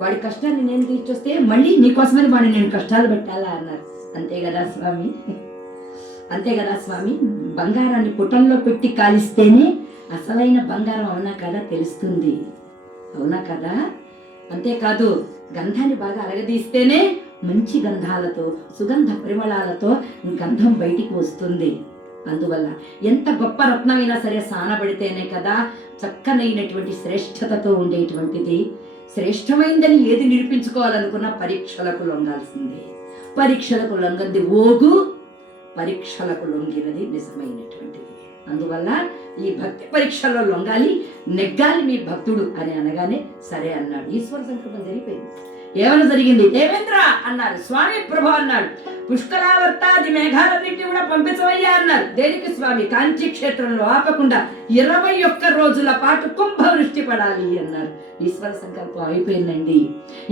వాడి కష్టాన్ని నేను తీర్చొస్తే మళ్ళీ నీకోసమని వాడిని నేను కష్టాలు పెట్టాలా అన్నారు. అంతే కదా స్వామి, అంతే కదా స్వామి. బంగారాన్ని పుటంలో పెట్టి కాలిస్తేనే అసలైన బంగారం అవునా కదా తెలుస్తుంది, అవునా కదా. అంతేకాదు గంధాన్ని బాగా అలగదీస్తేనే మంచి గంధాలతో, సుగంధ పరిమళాలతో గంధం బయటికి వస్తుంది. అందువల్ల ఎంత గొప్ప రత్నమైనా సరే సానబడితేనే కదా చక్కనైనటువంటి శ్రేష్టతతో ఉండేటువంటిది. శ్రేష్టమైందని ఏది నిరూపించుకోవాలనుకున్నా పరీక్షలకు లొంగాల్సిందే. పరీక్షలకు లొంగంది ఓగు, పరీక్షలకు లొంగినది నిజమైనటువంటిది. అందువల్ల ఈ భక్తి పరీక్షల్లో లొంగాలి, నెగ్గాలి మీ భక్తుడు అని అనగానే సరే అన్నాడు. ఈశ్వర సంకల్పం జరిగిపోయింది. ఏమైనా జరిగింది? దేవేంద్ర అన్నారు. స్వామి ప్రభు అన్నాడు. పుష్కలావర్తాది మేఘాలన్నింటినీ కూడా పంపించవయ్యా అన్నారు. దేనికి స్వామి? కాంచీ క్షేత్రంలో ఆపకుండా 21 రోజుల పాటు కుంభవృష్టి పడాలి అన్నారు. ఈశ్వర సంకల్పం అయిపోయిందండి.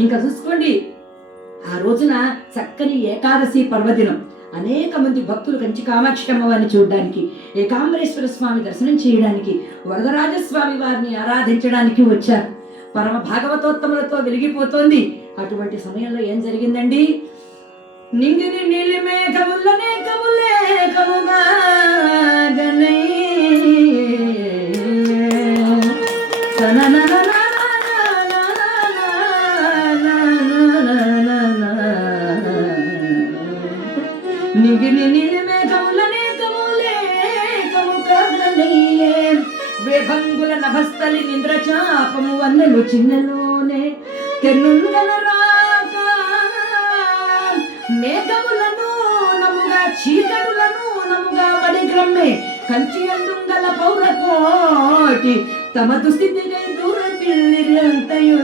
ఇంకా చూసుకోండి, ఆ రోజున చక్కని ఏకాదశి పర్వదినం. అనేక మంది భక్తులు కంచి కామాక్షి అమ్మవారిని చూడడానికి, ఏకాంబరేశ్వర స్వామి దర్శనం చేయడానికి, వరదరాజస్వామి వారిని ఆరాధించడానికి వచ్చారు. పరమ భాగవతోత్తములతో వెలిగిపోతోంది. అటువంటి సమయంలో ఏం జరిగిందండి? నింగిని నీలి మేఘములనే కములేకముగా గనై నింగిని నీలి మేఘములనే కములేకముగా గనై వేభంగుల నభస్థలి నింద్రచాపము వన్నెలు చిన్నలోనే కెన్నుంగల రాక మేఘములను నముగా చీకటులను నముగా వడిగ్రమ్మే కంచి అందుంగల పౌరకోటి తమ దుస్థితికై దూర పిల్లిరంతయో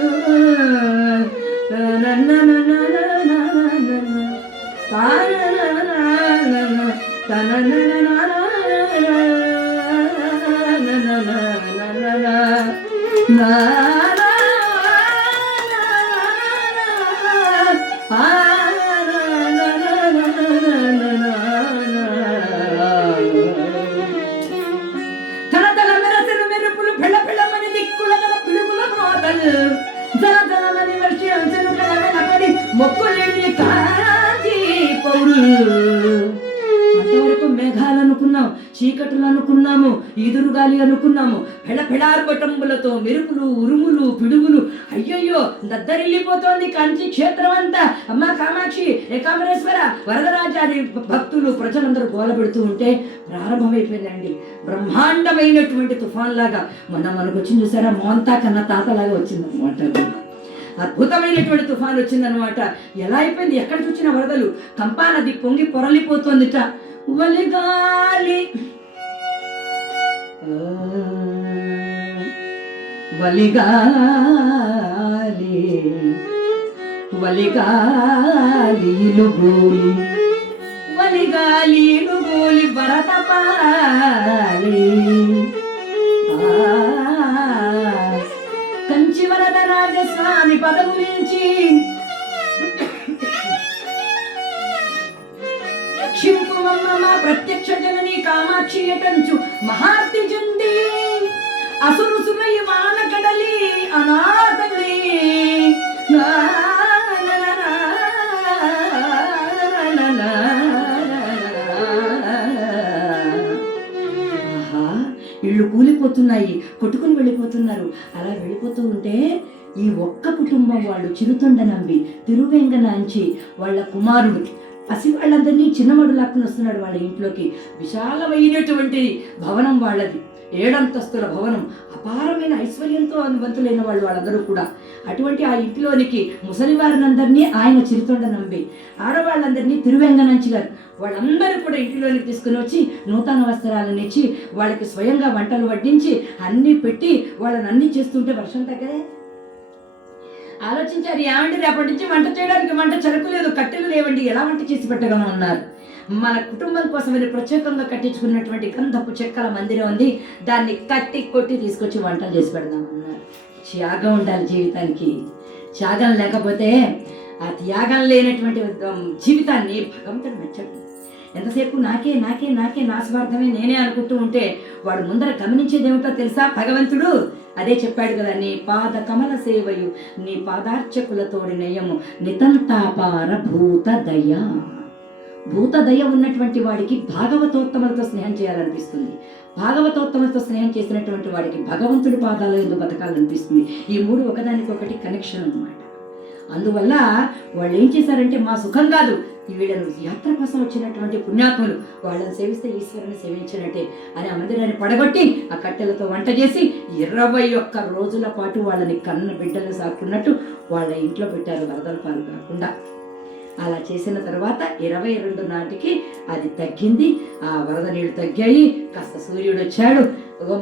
మొక్కులేని కాంచి పౌరు. అంతవరకు మేఘాలు అనుకున్నాం, చీకటులు అనుకున్నాము, ఈదురుగాలి అనుకున్నాము, పెళపెళార్పటంబులతో మెరుపులు, ఉరుములు, పిడుగులు. అయ్యయ్యో, దద్దరిల్లిపోతోంది కాంచీ క్షేత్రం అంతా. అమ్మ కామాక్షి, ఏకాంబరేశ్వర, వరదరాజాది భక్తులు ప్రజలందరూ గోలబెడుతూ ఉంటే ప్రారంభమైపోయిందండి బ్రహ్మాండమైనటువంటి తుఫాన్ లాగా. మనకు వచ్చింది చూసారా, మోంతా కన్నా తాతలాగా వచ్చిందనమాట. అద్భుతమైనటువంటి తుఫాన్ వచ్చిందనమాట. ఎలా అయిపోయింది? ఎక్కడ చూసిన వరదలు. కంపా నది పొంగి పొరలిపోతోందిట. వలిగాలి వలిగాలి వలిగాలిలుగోలి వలిగాలిలుగోలి భరతపాలి కంచి వరదరాజస్వామి పదములించి రక్షింపుమమ్మ ప్రత్యక్ష జనని కామాక్షి ఎటంచు మహార్తి జుంది అసురు సురై వాన కడలి అనాథలి ఇళ్ళు కూలిపోతున్నాయి, కొట్టుకుని వెళ్ళిపోతున్నారు. అలా వెళ్ళిపోతూ ఉంటే ఈ ఒక్క కుటుంబం వాళ్ళు చిరుతొండ నంబి తిరువెంగనాంచి వాళ్ళ కుమారుడు పసి వాళ్ళందరినీ చిన్నవాడు లాక్కుని వస్తున్నాడు వాళ్ళ ఇంట్లోకి. విశాలమైనటువంటి భవనం వాళ్ళది, 7 అంతస్తుల భవనం. అపారమైన ఐశ్వర్యంతో అనువంతులైన వాళ్ళందరూ కూడా. అటువంటి ఆ ఇంటిలోనికి ముసలివారినందరినీ ఆయన చిరుతొండ నంబి, ఆడవాళ్ళందరినీ తిరువెంగనంచి గారు వాళ్ళందరూ కూడా ఇంటిలోనికి తీసుకుని వచ్చి నూతన వస్త్రాలను ఇచ్చి వాళ్ళకి స్వయంగా వంటలు వడ్డించి అన్నీ పెట్టి వాళ్ళని అన్నీ చేస్తుంటే వర్షం తగ్గదే. ఆలోచించారు, ఏమండి రేపటి నుంచి వంట చేయడానికి వంట చెరకు లేదు, కట్టెలు లేవండి, ఎలా వంట చేసి పెట్టగలం అన్నారు. మన కుటుంబం కోసమని ప్రత్యేకంగా కట్టించుకున్నటువంటి గంధపు చెక్కల మందిరం ఉంది, దాన్ని కట్టి కొట్టి తీసుకొచ్చి వంటలు చేసి పెడదామన్నారు. త్యాగం ఉండాలి జీవితానికి. త్యాగం లేకపోతే, ఆ త్యాగం లేనటువంటి జీవితాన్ని భగవంతుడు మెచ్చడు. ఎంతసేపు నాకే నాకే నాకే నా స్వార్థమే నేనే అనుకుంటూ ఉంటే వాడు ముందర గమనించేది ఏమిటో తెలుసా భగవంతుడు? అదే చెప్పాడు కదా, నీ పాద కమల సేవయు నీ పాదార్చకులతోడి నయము నితంతాపార భూతదయ. భూతదయ ఉన్నటువంటి వాడికి భాగవతోత్తములతో స్నేహం చేయాలనిపిస్తుంది. భాగవతోత్తములతో స్నేహం చేసినటువంటి వాడికి భగవంతుడి పాదాల యందు బతకాలనిపిస్తుంది. ఈ 3 ఒకదానికొకటి కనెక్షన్ అన్నమాట. అందువల్ల వాళ్ళు ఏం చేశారంటే, మా సుఖం కాదు వీళ్ళను యాత్ర కోసం వచ్చినటువంటి పుణ్యాత్ములు, వాళ్ళని సేవిస్తే ఈశ్వరుని సేవించినట్టే అని ఆ మందిరాన్ని పడగొట్టి ఆ కట్టెలతో వంట చేసి 21 రోజుల పాటు వాళ్ళని కన్న బిడ్డలు సాకున్నట్టు వాళ్ళ ఇంట్లో పెట్టారు, వరదల పాలు కాకుండా. అలా చేసిన తర్వాత 22 నాటికి అది తగ్గింది, ఆ వరద నీళ్లు తగ్గాయి, కాస్త సూర్యుడు వచ్చాడు.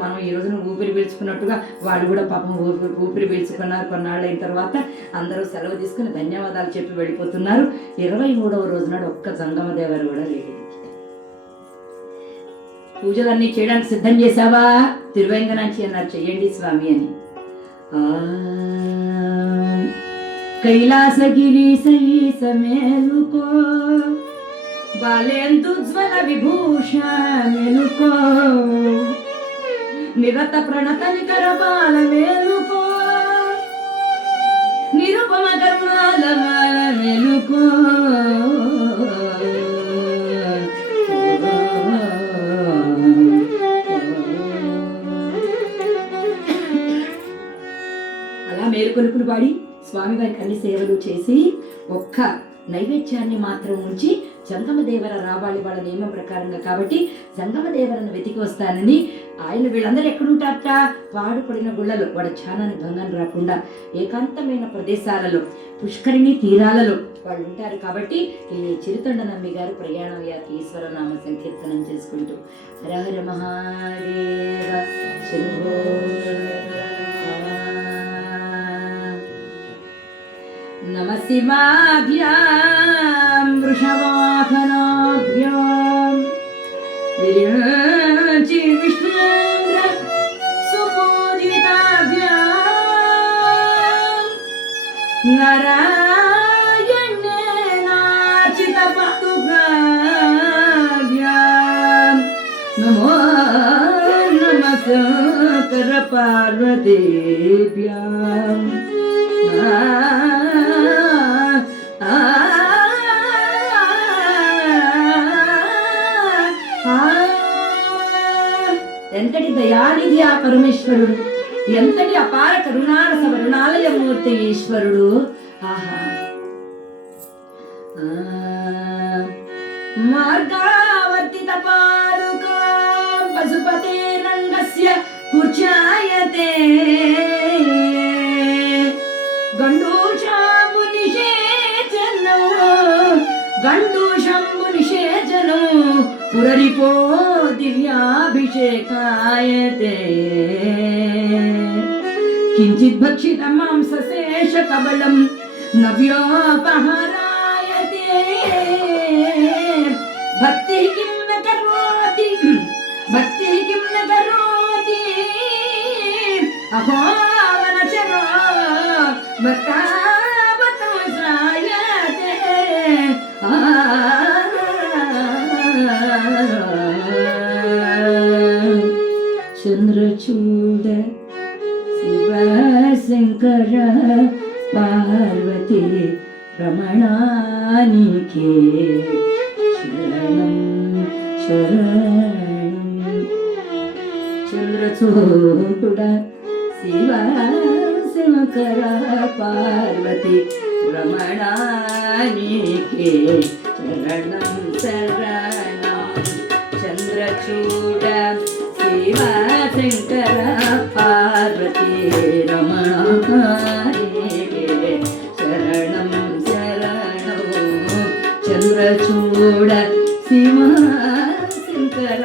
మనం ఈ రోజున ఊపిరి పీల్చుకున్నట్టుగా వాళ్ళు కూడా పాపం ఊపిరి పీల్చుకున్నారు. కొన్నాళ్ళు అయిన తర్వాత అందరూ సెలవు తీసుకుని ధన్యవాదాలు చెప్పి వెళ్ళిపోతున్నారు. 23వ రోజు నాడు ఒక్క జంగమ దేవరు కూడా లేదు. పూజలన్నీ చేయడానికి సిద్ధం చేశావా? తిరువేంగనాచి అన్నారు, చెయ్యండి స్వామి అని. కైలాసగిరి సైస మేలుకో, బాలేందుజ్వల విభూష మేలుకో, నిరత ప్రణత నికర బాల మేలుకో, నిరుపమ కరుణాల బాల మేలుకో. అలా మేలుకొలుపులు పాడి స్వామివారికి అన్ని సేవలు చేసి ఒక్క నైవేద్యాన్ని మాత్రం ఉంచి జంగమదేవర రావాలి వాళ్ళ నియమం ప్రకారంగా. కాబట్టి జంగమదేవరను వెతికి వస్తానని ఆయన వీళ్ళందరూ ఎక్కడుంటారట? పాడుపడిన గుళ్ళలో, వాడు ఛానాన్ని భంగం రాకుండా ఏకాంతమైన ప్రదేశాలలో, పుష్కరిణి తీరాలలో వాళ్ళు ఉంటారు. కాబట్టి ఈ చిరుతొండ నమ్మి గారు ప్రయాణమయ్యారు ఈశ్వర నామ సంకీర్తనం చేసుకుంటూ. హరహర మహాదేవ శంభో నమ శివాభ్యాం వృషవాహనాభ్యాం విరించి విష్ణుంద్ర సుపూజితాభ్యాం నారాయణేనార్చిత పాదుకాభ్యాం నమో నమః శంకర పార్వతీభ్యాం. ఎంతటి దయానిధి ఆ పరమేశ్వరుడు, ఎంతటి అపార కరుణారస వరుణాలయమూర్తి ఈశ్వరుడు. ఆహా. మార్గావర్తిత పాదుకా పశుపతే రంగస్య కుర్చాయతే గండూషాంబు నిషేచనం పురరిపో దివ్యాభిషేకాయతే కించిత్ భక్షిత మాంసశేష కబళం నవ్యోపహరాయతే భక్తి కిం న కరోతి అహో వనచరో భక్తావతాశ్రాయతే. చంద్రచూడ శివ శంకర పార్వతి రమణానికే శరణం శరణం. చంద్రచూడ శివ శంకర పార్వతి రమణానికే శరణం శరణం. చంద్రచూడ శివ శంకర పార్వతి రమణానికే శరణం శరణం. చంద్రచూడ శివ శంకర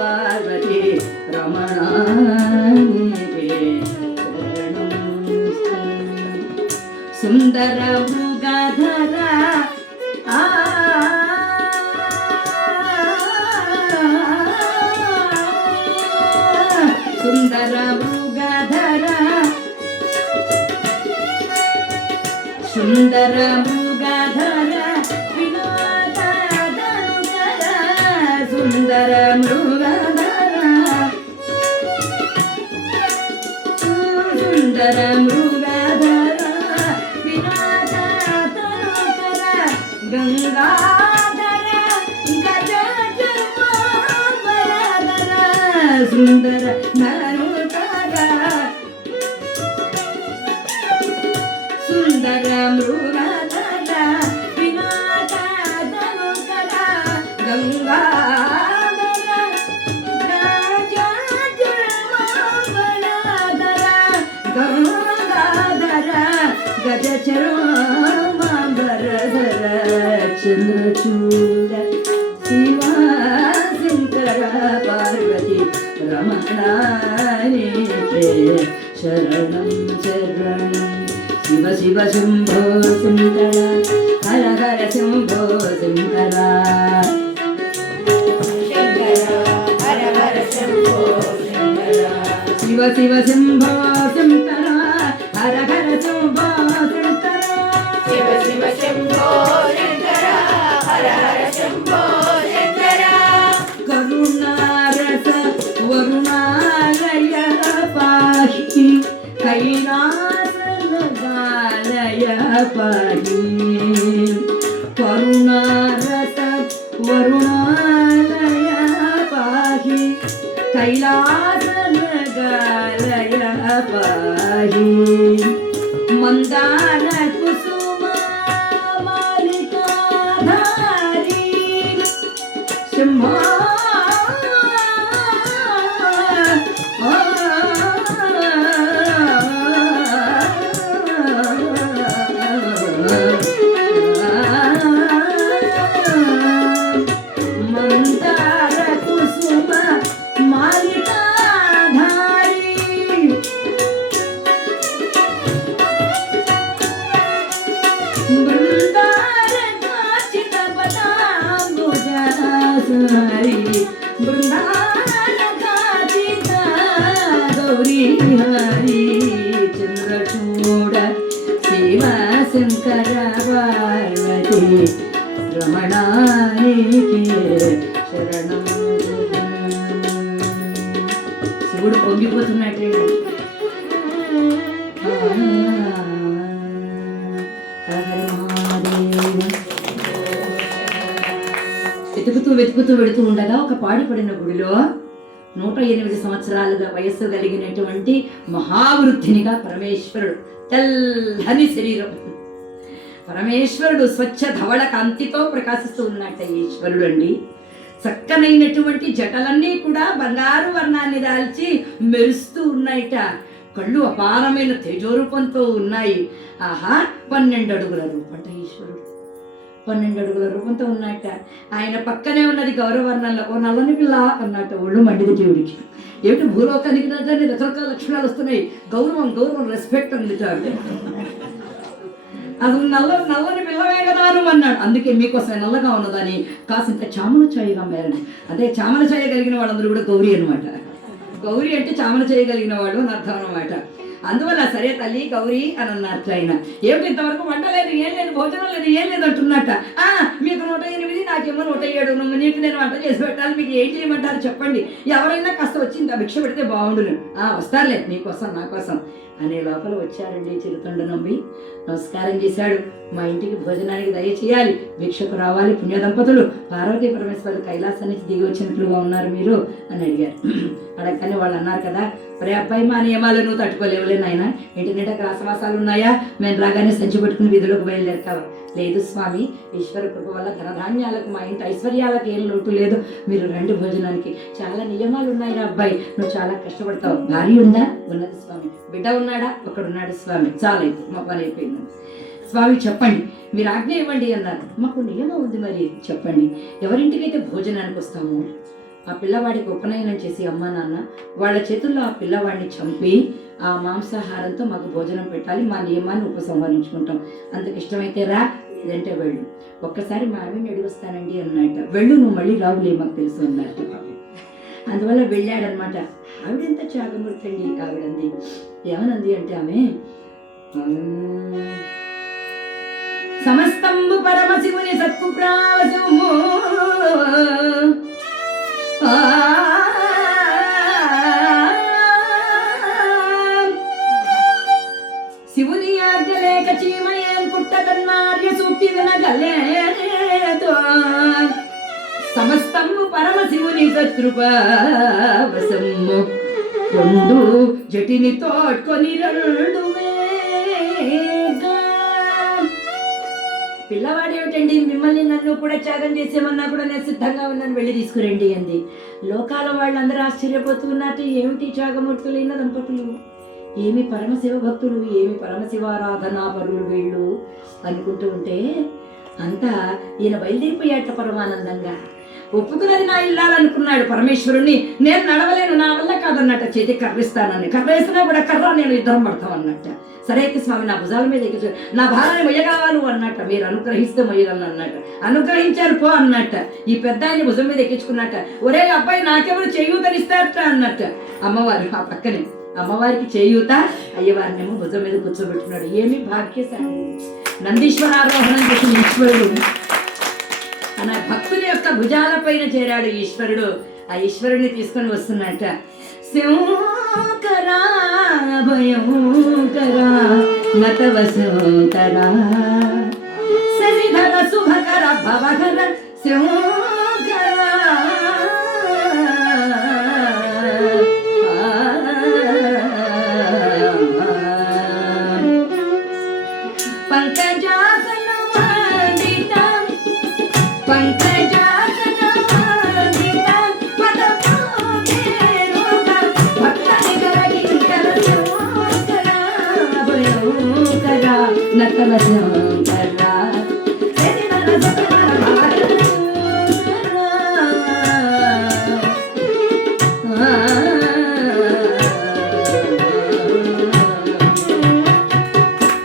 పార్వతి రమణానికే శరణం శరణం. సుందర మృగధర సుందర మృగధర సుందర మృగధర వినోదధనుకర సుందర మృగధర సుందర మృగధర వినోదధనుకర గంగాధర గజ జన్మాంబరధర సుందర నరుకర సుందర మృగధర వినోదధనుకర గంగాధర గంగాధర గజచరాంబరధర చంద్రచూడ శివ శంకర పార్వతి రమణానికే శరణం శరణం శివ శివ శంభో శంకర హర హర శంభో శంకర హర హర శంభో శంకర శివ శివ శంభో శంకర హర హర శంభో శంకర శివ శివ శంభో శంకర హర హర శంభో శంకర కరుణారస వరుణాలయ పాహి కైలాసలయ పాహి కరుణారస వరుణాలయ పాహి కైలాసలయ పాహి మందార కుసుమ మాలికాధారి శంభో గౌరీ హరి చంద్రచూడ శివ శంకర పార్వతి రమణానికి శరణం. శివుడు పొంగిపోతున్నట్టే. వెతుకుతూ వెడుతూ ఉండగా ఒక పాడుపడిన గుడిలో 108 సంవత్సరాలుగా వయస్సు కలిగినటువంటి మహావృద్ధినిగా పరమేశ్వరుడు, తెల్లని శరీరం, పరమేశ్వరుడు స్వచ్ఛ ధవళ కాంతితో ప్రకాశిస్తూ ఉన్నట్ట ఈశ్వరుడు అండి. చక్కనైనటువంటి జటలన్నీ కూడా బంగారు వర్ణాన్ని దాల్చి మెరుస్తూ ఉన్నాయిట. కళ్ళు అపారమైన తేజోరూపంతో ఉన్నాయి. ఆహా, 12 అడుగుల రూపంట ఈశ్వరుడు, 12 అడుగుల రూపంతో ఉన్నట్ట. ఆయన పక్కనే ఉన్నది గౌరవర్ణంలో ఓ నల్లని పిల్ల అన్నట్ట. ఒళ్ళు మండిది దేవుడికి. ఏమిటి భూలోకానికి దాన్ని రకరకాల లక్షణాలు వస్తున్నాయి. గౌరవం గౌరవం రెస్పెక్ట్ అందుతాడు. అసలు నల్లని పిల్లవే కదా అన్నాడు. అందుకే మీకోసం నల్లగా ఉన్నదని కాసింత చామన ఛాయగా మేరని. అదే చామన ఛాయ కలిగిన వాళ్ళందరూ కూడా గౌరీ అనమాట. గౌరీ అంటే చామన చేయగలిగిన వాడు అని అర్థం అనమాట. అందువల్ల సరే తల్లి గౌరీ అని అన్నట్టు ఆయన. ఏమిటి ఇంతవరకు వంట లేదు, ఏం లేదు, భోజనం లేదు, ఏం లేదు అంటున్నట్ట. మీకు 108, నాకేమో 107. నీకు నేను వంట చేసి పెట్టాలి, మీకు ఏం చేయమంటారు చెప్పండి, ఎవరైనా కాస్త వచ్చి ఇంత భిక్ష పెడితే బాగుండును. వస్తారులే నీకోసం నా కోసం అనే లోపల వచ్చారండి చిరుతండు నమ్మి. నమస్కారం చేశాడు. మా ఇంటికి భోజనానికి దయచేయాలి, భిక్షకు రావాలి, పుణ్య దంపతులు పార్వతీ పరమేశ్వరులు కైలాసం నుంచి దిగి వచ్చినట్లుగా ఉన్నారు మీరు అని అడిగారు. అడగగానే వాళ్ళు అన్నారు కదా, మరి అబ్బాయి మా నియమాలు నువ్వు తట్టుకోలేవులే నాయన, ఇంటి నిండా రాసవాసాలు ఉన్నాయా, మేము రాగానే సంచి పట్టుకుని విధులకు బయలుదేరతావా? లేదు స్వామి, ఈశ్వర కృప వల్ల ధనధాన్యాలకు మా ఇంటి ఐశ్వర్యాలకు ఏం లోటు లేదు, మీరు రండి భోజనానికి, చాలా నియమాలు ఉన్నాయి అబ్బాయి, నువ్వు చాలా కష్టపడతావు. భార్య ఉందా? ఉన్నది స్వామి. బిడ్డ ఉన్నాడా? ఒకడున్నాడు స్వామి. చాలా అయితే మా పని అయిపోయింది స్వామి, చెప్పండి, మీరు ఆజ్ఞ ఇవ్వండి అన్నారు. మాకు నియమం ఉంది, మరి చెప్పండి. ఎవరింటికైతే భోజనానికి వస్తామో ఆ పిల్లవాడికి ఉపనయనం చేసి అమ్మా నాన్న వాళ్ళ చేతుల్లో ఆ పిల్లవాడిని చంపి ఆ మాంసాహారంతో మాకు భోజనం పెట్టాలి, మా నియమాన్ని ఉపసంహరించుకుంటాం. అందుకు ఇష్టమైతే రా, లేదంటే వెళ్ళు. ఒక్కసారి మా ఆవిడని అడిగొస్తానండి అన్నట్ట. వెళ్ళు, నువ్వు మళ్ళీ రావులే, మాకు తెలుసు అన్నట్టు. అందువల్ల వెళ్ళాడనమాట. ఆవిడెంత త్యాగమూర్తి అండి ఆవిడంది. ఏమనంది అంటే ఆమె, సమస్తంబు పరమశివుని సత్కుప్రావశము శివుని ఆజ్ఞ లేక చీమయేం పుట్టకన్నార్య సూక్తి వినగలేదో. సమస్తంబు పరమశివుని సత్కృపావశము కొండు జటిని తోడ్కొని 2 పిల్లవాడు ఏమిటండి, మిమ్మల్ని నన్ను కూడా త్యాగం చేసేమన్నా కూడా నేను సిద్ధంగా ఉన్నాను, వెళ్ళి తీసుకురండి అంది. లోకాల వాళ్ళందరూ ఆశ్చర్యపోతూ ఉన్నట్టు, ఏమిటి త్యాగమూర్తులైన దంపతులు, ఏమి పరమశివ భక్తులు, ఏమి పరమశివారాధనా పరులు వీళ్ళు అనుకుంటూ ఉంటే అంతా ఈయన బయలుదేరిపోయాట పరమానందంగా. ఒప్పుకున్నది నా ఇల్లాలనుకున్నాడు పరమేశ్వరుణ్ణి. నేను నడవలేను, నా వల్ల కాదన్నట్ట, చేతి కర్రిస్తానని. కర్ర వేసినా కూడా కర్ర నేను ఇద్దరం పడతాం అన్నట్ట. సరే అయితే స్వామి, నా భుజాల మీద ఎక్కించు, నా భారాన్ని మొయ్యగలవాను అన్నట్ట. మీరు అనుగ్రహిస్తే మొయ్యగలను అన్నట్ట. అనుగ్రహించారు పో అన్నట్ట. ఈ పెద్ద ఆయన భుజం మీద ఎక్కించుకున్నట్ట. ఒరే అబ్బాయి, నాకెవరు చేయూతనిస్తారట అన్నట్ట. అమ్మవారు ఆ పక్కనే, అమ్మవారికి చేయూత, అయ్యవారినేమో భుజం మీద కూర్చోబెట్టుకున్నాడు. ఏమి భాగ్యశాలి! నందీశ్వర ఆరోహణం చేసిన ఈశ్వరుడు తన భక్తుని యొక్క భుజాల పైన చేరాడు ఈశ్వరుడు. ఆ ఈశ్వరుడిని తీసుకొని వస్తున్నట్ట. శంకరా భయంకరా నతవ శంకరా శశిధర శుభకర భవకర శంకరా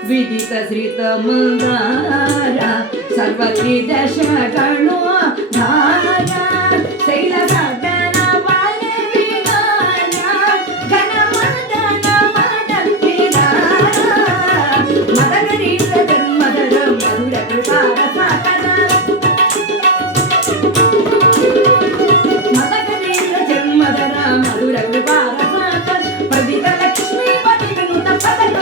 విదిత శ్రీత మందార సర్వత్రి దశ గణో ధార శైల సదన వాలే విగాన ఘన మదన మదన మదగరి మదర మధుర కృపార సాకర మదగరి మదర మధుర కృపార సాకర ప్రదిత లక్ష్మీ పతి వినుత పదక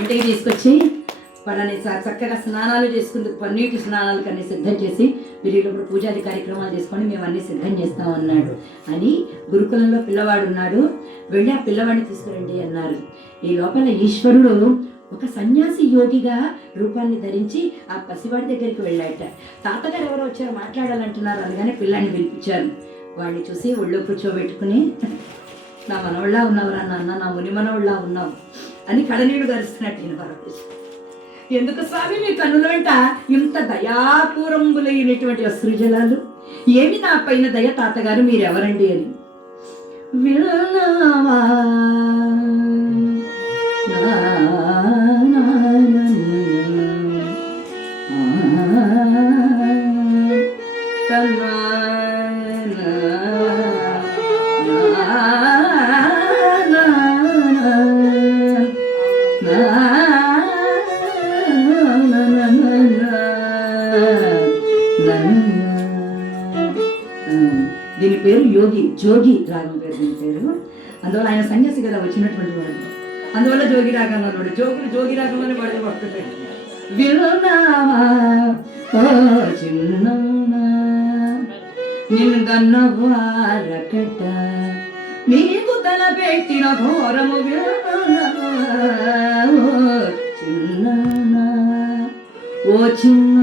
ఇంటికి తీసుకొచ్చి వాళ్ళని చక్కగా స్నానాలు చేసుకుందుకు పన్నీటి స్నానాలు కన్నీ సిద్ధం చేసి, మీరు ఇప్పుడు పూజాది కార్యక్రమాలు చేసుకొని మేము అన్నీ సిద్ధం చేస్తాం అన్నాడు. అని గురుకులంలో పిల్లవాడు ఉన్నాడు, వెళ్ళి ఆ పిల్లవాడిని తీసుకురండి అన్నారు. ఈ లోపల ఈశ్వరుడు ఒక సన్యాసి యోగిగా రూపాన్ని ధరించి ఆ పసివాడి దగ్గరికి వెళ్ళాట. తాతగారు ఎవరో వచ్చారు, మాట్లాడాలంటున్నారు అనగానే పిల్లాన్ని పిలిపించారు. వాడిని చూసి ఒళ్ళో కూర్చోబెట్టుకుని, నా మనవళ్ళ ఉన్నవరా నాన్న, నా ముని మనవళ్ళ ఉన్నావు అని కడనీడు గరుస్తున్నట్టు ఈయన పరమేశ్వరుడు. ఎందుకు స్వామి మీ కన్నుల వెంట ఇంత దయాపూరంబులైనటువంటి అశ్రుజలాలు? ఏమి నా పైన దయ తాతగారు, మీరెవరండి అని. విన్నావా దీని పేరు యోగి, జోగి రాగం పేరు దీని పేరు. అందువల్ల ఆయన సన్యాసి కదా వచ్చినటువంటి వాడు, అందువల్ల జోగి రాగం అన్నాడు. జోగులు జోగి రాగంలోనే పడితే పడుతుంటాడు. విన్నావా ఓ చిన్న నిన్ను గన్నవారకట నీకు తల పెట్టిన ఘోరము చిన్న ఓ చిన్న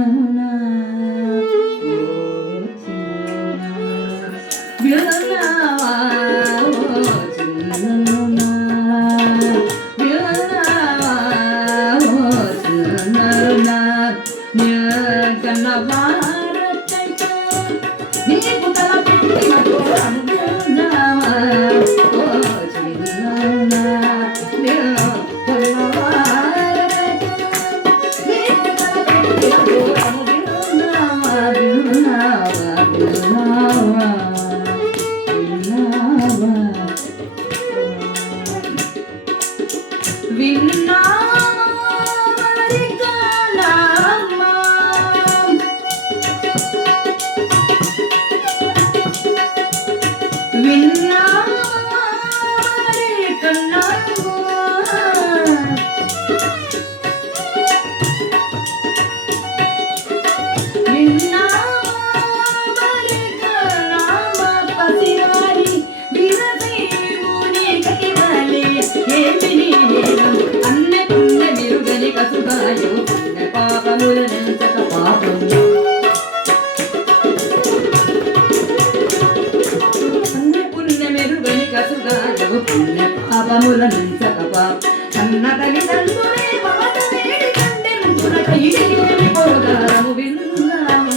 ఇదేమి పోదారము విన్నాము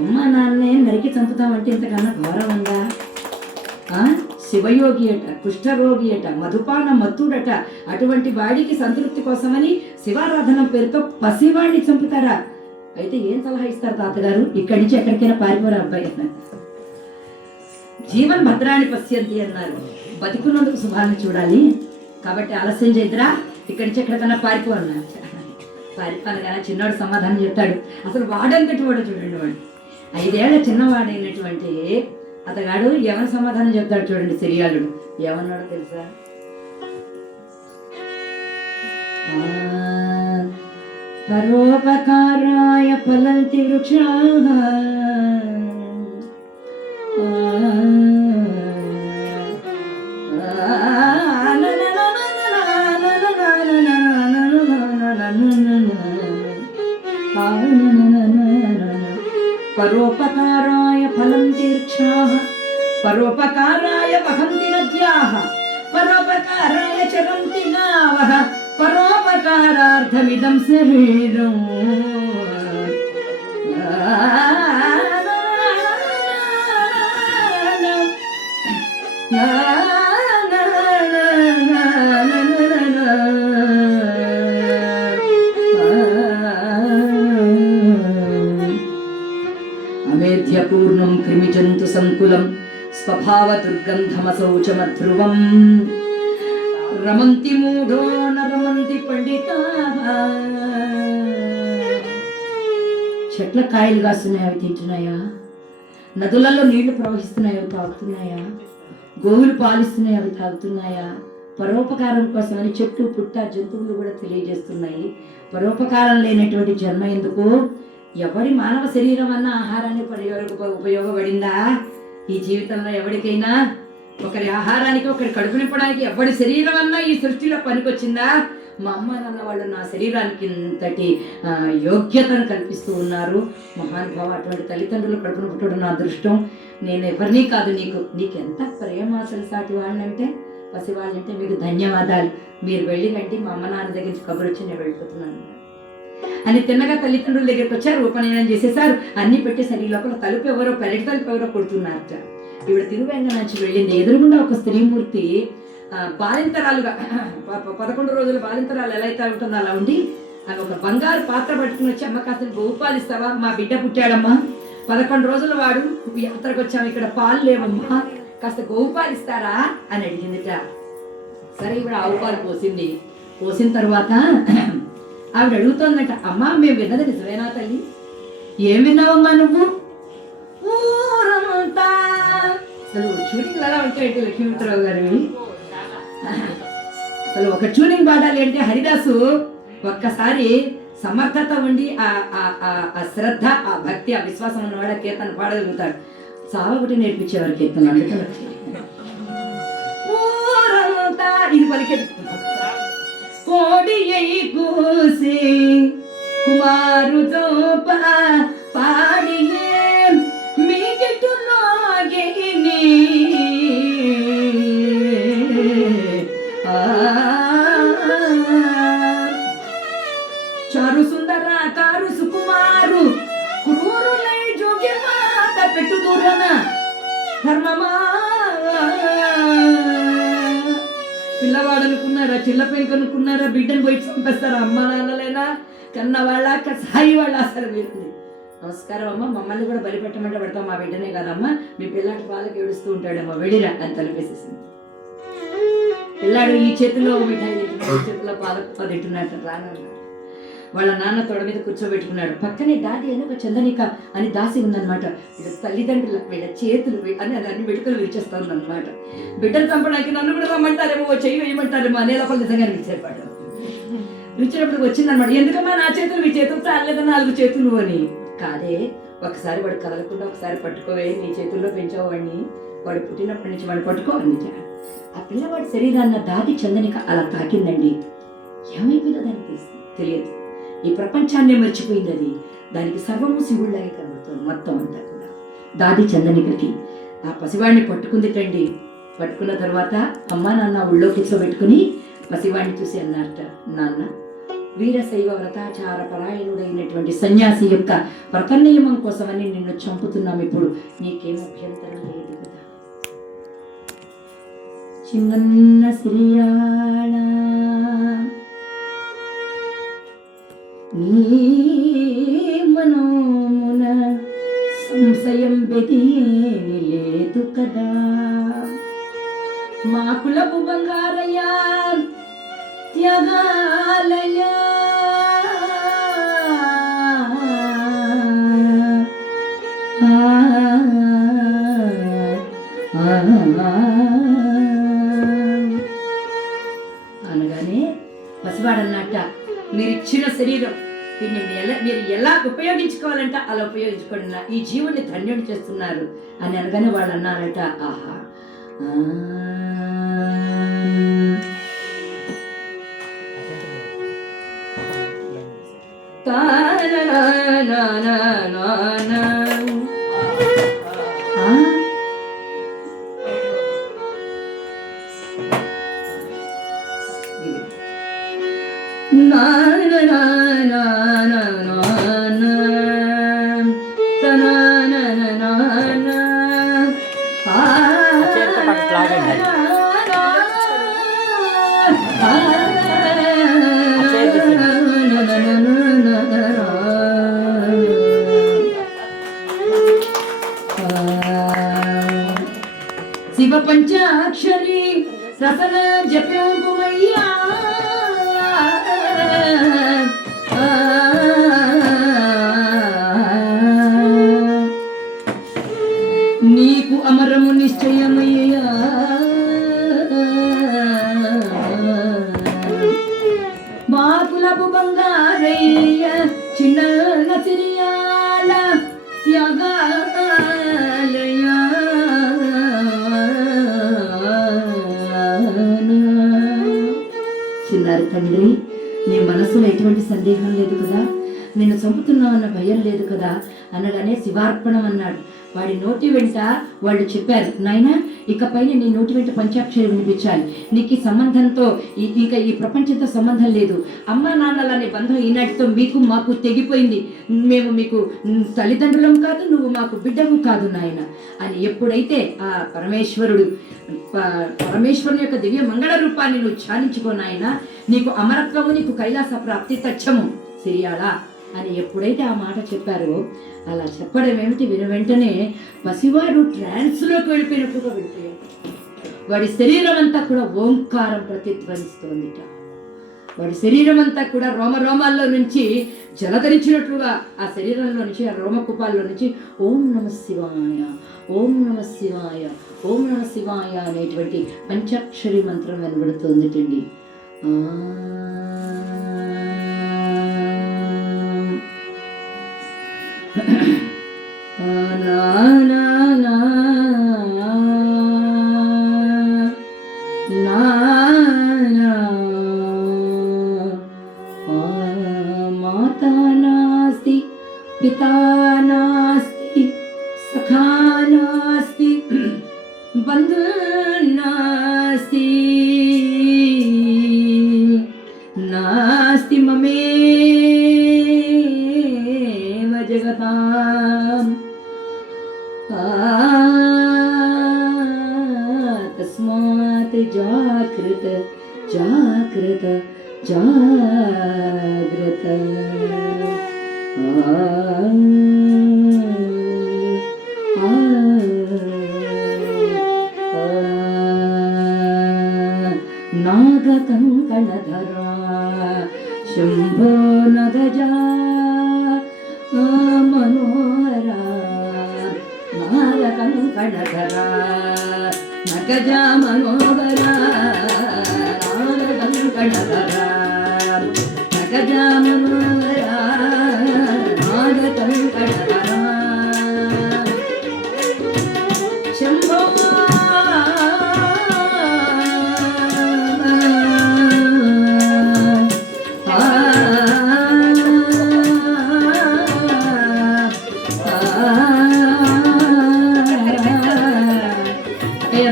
అమ్మా నాన్నే నరికి చంపుతామంటే ఇంతకన్నా ఘోరం ఉందా? శివయోగి అట, కుష్ఠరోగి అట, మధుపాన మత్తుడట, అటువంటి వాడికి సంతృప్తి కోసమని శివారాధన పేరుతో పసివాడిని చంపుతారా? అయితే ఏం సలహా ఇస్తారు తాతగారు? ఇక్కడి నుంచి ఎక్కడికైనా పారిపోరా అబ్బాయి. జీవన్ భద్రాన్ని పశ్యంతి అన్నారు. బతికున్నందుకు శుభాన్ని చూడాలి కాబట్టి ఆలస్యం చేద్దురా, ఇక్కడి నుంచి ఎక్కడికైనా పారిపో అన్నారు. పారిపోను కదా చిన్నవాడు సమాధానం చెప్తాడు. అసలు వాడంతటి వాడు చూడండి, వాడు 5 ఏళ్ల చిన్నవాడైనటువంటి అతగాడు ఎవరి సమాధానం చెప్తాడు చూడండి. సిరియాలుడు ఏమన్నాడు తెలుసా? పరోపకారాయ ఫలంతి వృక్షాః పరోపకారాయ ఫలంతి వృక్షాః పరోపకారాయ వహంతి నద్యాః పరోపకారాయ చరంతి గావః పరోపకారార్థమిదం శరీరం. అమేధ్యపూర్ణం క్రిమిజంతు సంకులం స్వభావ దుర్గంధమశౌచమధ్రువం రమంతి మూఢో నరమంతి పండితాః. చెట్ల కాయలు కాస్తున్నాయి, అవి తింటున్నాయా? నదులలో నీళ్లు ప్రవహిస్తున్నాయి, అవి తాగుతున్నాయా? గోవులు పాలిస్తున్నాయి, అవి తాగుతున్నాయా? పరోపకారం కోసమని చెట్టు పుట్ట జంతువులు కూడా తెలియజేస్తున్నాయి. పరోపకారం లేనటువంటి జన్మ ఎందుకు? ఎవరి మానవ శరీరం అన్న ఆహారాన్ని ఉపయోగపడిందా ఈ జీవితంలో? ఎవరికైనా ఒకరి ఆహారానికి, ఒకరి కడుపు నింపడానికి ఎవరి శరీరం అన్నా ఈ సృష్టిలో పనికొచ్చిందా? మా అమ్మ నాన్న వాళ్ళు నా శరీరానికి ఇంతటి యోగ్యతను కల్పిస్తూ ఉన్నారు. మహానుభావ, అటువంటి తల్లిదండ్రులు కడుపును పుట్టడం నా అదృష్టం. నేను ఎవరినీ కాదు, నీకెంత ప్రేమ అసలు సాటి వాళ్ళంటే, పసివాళ్ళంటే మీకు ధన్యవాదాలు. మీరు వెళ్ళిరండి, మా అమ్మ నాన్న దగ్గర నుంచి కబురు వచ్చి నేను వెళ్ళిపోతున్నాను అని తిన్నగా తల్లిదండ్రుల దగ్గరికి వచ్చారు. ఉపనయనం చేసేసారు, అన్ని పెట్టేసరి లోపల తలుపు ఎవరో, పెరటి తలుపు ఎవరో కొడుతున్నారట. ఈవిడ తిరువెంగ నుంచి వెళ్ళింది. ఎదురుగుండా ఒక స్త్రీమూర్తి బాలింతరాలుగా 11 రోజుల బాలింతరాలు ఎలా అయితే ఉంటుందో అలా ఉండి ఆమె ఒక బంగారు పాత్ర పట్టుకుని వచ్చి, అమ్మ కాస్త గోవు పాలు ఇస్తావా? మా బిడ్డ పుట్టాడమ్మా, 11 రోజుల వాడు, యాత్రకు వచ్చాము, ఇక్కడ పాలు లేవమ్మా, కాస్త గోవు పాలు ఇస్తారా అని అడిగిందిట. సరే ఈవిడ ఆవు పాలు పోసింది. పోసిన తర్వాత ఆవిడ అడుగుతోందట, అమ్మా మేము విన్నది నిజమేనా తల్లి? ఏం విన్నావమ్మా నువ్వు? ఊరంతా అసలు షూటింగ్ ఎలా ఉంటాయంటే లక్ష్మీమిత్రరావు గారివి, అసలు ఒక ట్యూనింగ్ పాడాలి అంటే హరిదాసు ఒక్కసారి సమర్థత ఉండి ఆ శ్రద్ధ, ఆ భక్తి, ఆ విశ్వాసం ఉన్నవాడు కీర్తన పాడగలుగుతాడు. సావగుటి నేర్పించేవారు కీర్తన. ఊరంతా ఇది పలికే కోడి అయి కూసి కుమారుతో పాడి మీకెట్టులోగిని చారు సుందర కారు సుకుమారు క్రూరులై జోగి మాత పెట్టు దూరన ధర్మమా. పిల్లవాడు అనుకున్నారా, చిల్ల పెంకు అనుకున్నారా, బిడ్డను పోయి చంపేస్తారా? అమ్మ నాన్నలైనా, కన్న వాళ్ళ, సాయి వాళ్ళ. అసలు మీరు నమస్కారం అమ్మ, మమ్మల్ని కూడా బలి పెట్టమంటే పెడతాం, మా బిడ్డనే కదమ్మా, మీ పిల్లాడి పాలకి ఏడుస్తూ ఉంటాడమ్మా, వెళ్ళిరా అని తలిపేసేసింది. పిల్లాడు ఈ చేతిలో మిఠాయి తింటున్నాడు, ఈ చేతిలో పాలకుప్ప తింటున్నట్టు రానన్నాడు. వాళ్ళ నాన్న తొడ మీద కూర్చోబెట్టుకున్నాడు. పక్కనే దాది అని ఒక చందనిక అని దాసి ఉందనమాట. వీళ్ళ తల్లిదండ్రుల వీళ్ళ చేతులు అని అన్ని వెటుకలు విరిచేస్తుంది అనమాట. బిడ్డను చంపడానికి నన్ను కూడా రమ్మంటారేమో, చెయ్యి వేయమంటారేమో అనే లోపల నిజంగా విరిచేపాడు. విరిచేటప్పుడు వచ్చిందనమాట, ఎందుకమ్మా నా చేతులు మీ చేతులు చాలేదా 4 చేతులు అని. కాదే, ఒకసారి వాడు కదలకుండా ఒకసారి పట్టుకోవే, నీ చేతుల్లో పెంచేవాడిని, వాడు పుట్టినప్పటి నుంచి వాడు పట్టుకోవాలి. ఆ పిల్లవాడి శరీరాన్న దాది చందనిక అలా తాకిందండి. ఏమైపోయిందో దానికి తెలియదు. ఈ ప్రపంచాన్నే మర్చిపోయింది అది. దానికి సర్వము శివుళ్ళగా కనబడుతుంది మొత్తం అంతా కూడా. దాది చందనికకి ఆ పసివాడిని పట్టుకుంది తండ్రి. పట్టుకున్న తర్వాత అమ్మ నాన్న ఒళ్ళో కూర్చోబెట్టుకుని పసివాడిని చూసి అన్నారట, నాన్న వీరశైవ వ్రతాచార పరాయణుడైనటువంటి సన్యాసి యొక్క వ్రత నియమం కోసమని నిన్ను చంపుతున్నాం, ఇప్పుడు నీకేం అభ్యంతరం లేదు కదా. చిన్న శ్రీయాళ నీ మనోమున సంశయం బెదియేమి లేదు కదా. మా కులపు బంగారయ్యా త్యాగాలయ్యా అనగానే పసివాడన్నట్ట, మీరు ఇచ్చిన శరీరం దీన్ని మీరు ఎలా ఉపయోగించుకోవాలంటే అలా ఉపయోగించుకోండి, ఈ జీవుని ధన్యుడు చేస్తున్నారు అని అనగానే వాళ్ళు అన్నారట, ఆహా శివ పంచాక్షరి రసన జపమయ్యా నీకు అమరము నిశ్చయమయ్యా. బాపులపు బంగారయ్య చిన్న సిరియాల త్యాగాలయ్యా. చిన్నారి తండ్రి, నీ మనసులో ఎటువంటి సందేహం లేదు కదా, నిన్ను చంపుతున్నావన్న భయం లేదు కదా అనగానే శివార్పణం అన్నాడు. వాడి నోటి వెంట వాళ్ళు చెప్పారు, నాయనా ఇకపైన నీ నోటి వెంట పంచాక్షరి వినిపించాలి, నీకు ఈ సంబంధంతో ఇంకా ఈ ప్రపంచంతో సంబంధం లేదు, అమ్మా నాన్నల అనే బంధం ఈనాటితో మీకు మాకు తెగిపోయింది, మేము మీకు తల్లిదండ్రులం కాదు, నువ్వు మాకు బిడ్డవు కాదు నాయన అని ఎప్పుడైతే ఆ పరమేశ్వరుని యొక్క దివ్య మంగళ రూపాన్ని నువ్వు ధ్యానించుకో నాయన, నీకు అమరత్వము, నీకు కైలాస ప్రాప్తి తథ్యము సిరియాలా అని ఎప్పుడైతే ఆ మాట చెప్పారో, అలా చెప్పడం ఏమిటి విన వెంటనే పసివాడు ట్రాన్స్లోకి వెళ్ళిపోయినట్టుగా వెళ్ళిపోయాడు. వాడి శరీరం అంతా కూడా ఓంకారం ప్రతిధ్వనిస్తోందిట. వాడి శరీరం అంతా కూడా రోమాల్లో నుంచి జలధరించినట్లుగా ఆ శరీరంలో నుంచి, ఆ రోమకుపాల్లో నుంచి ఓం నమ శివాయ, ఓం నమ శివాయ, ఓం నమ శివాయ అనేటువంటి పంచాక్షరి మంత్రం వినబడుతోందిటండి. మాతా నాస్తి పితా నాస్తి సఖా నాస్తి బంధునాస్తి నాస్తి మమేవ జగతాం తస్మాత్ జాగ్రత్త జాగ్రత్త జాగ్రత్త. నాగకంకణధరా శంభో నగజా మనోహరా, నాగకంకణధరా నగజా మనోహరా, నాగకంకణధరా నగజా మనోహరా, నాగకంకణధరా శంభో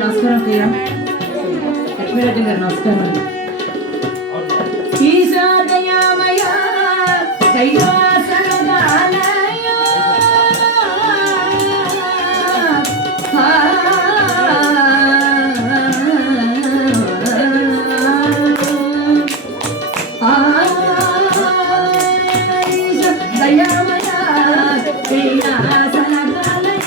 నమస్కారం. ఈశా దయామయ కైలాసనగాలయ దయామయ కైలాసనగాలయ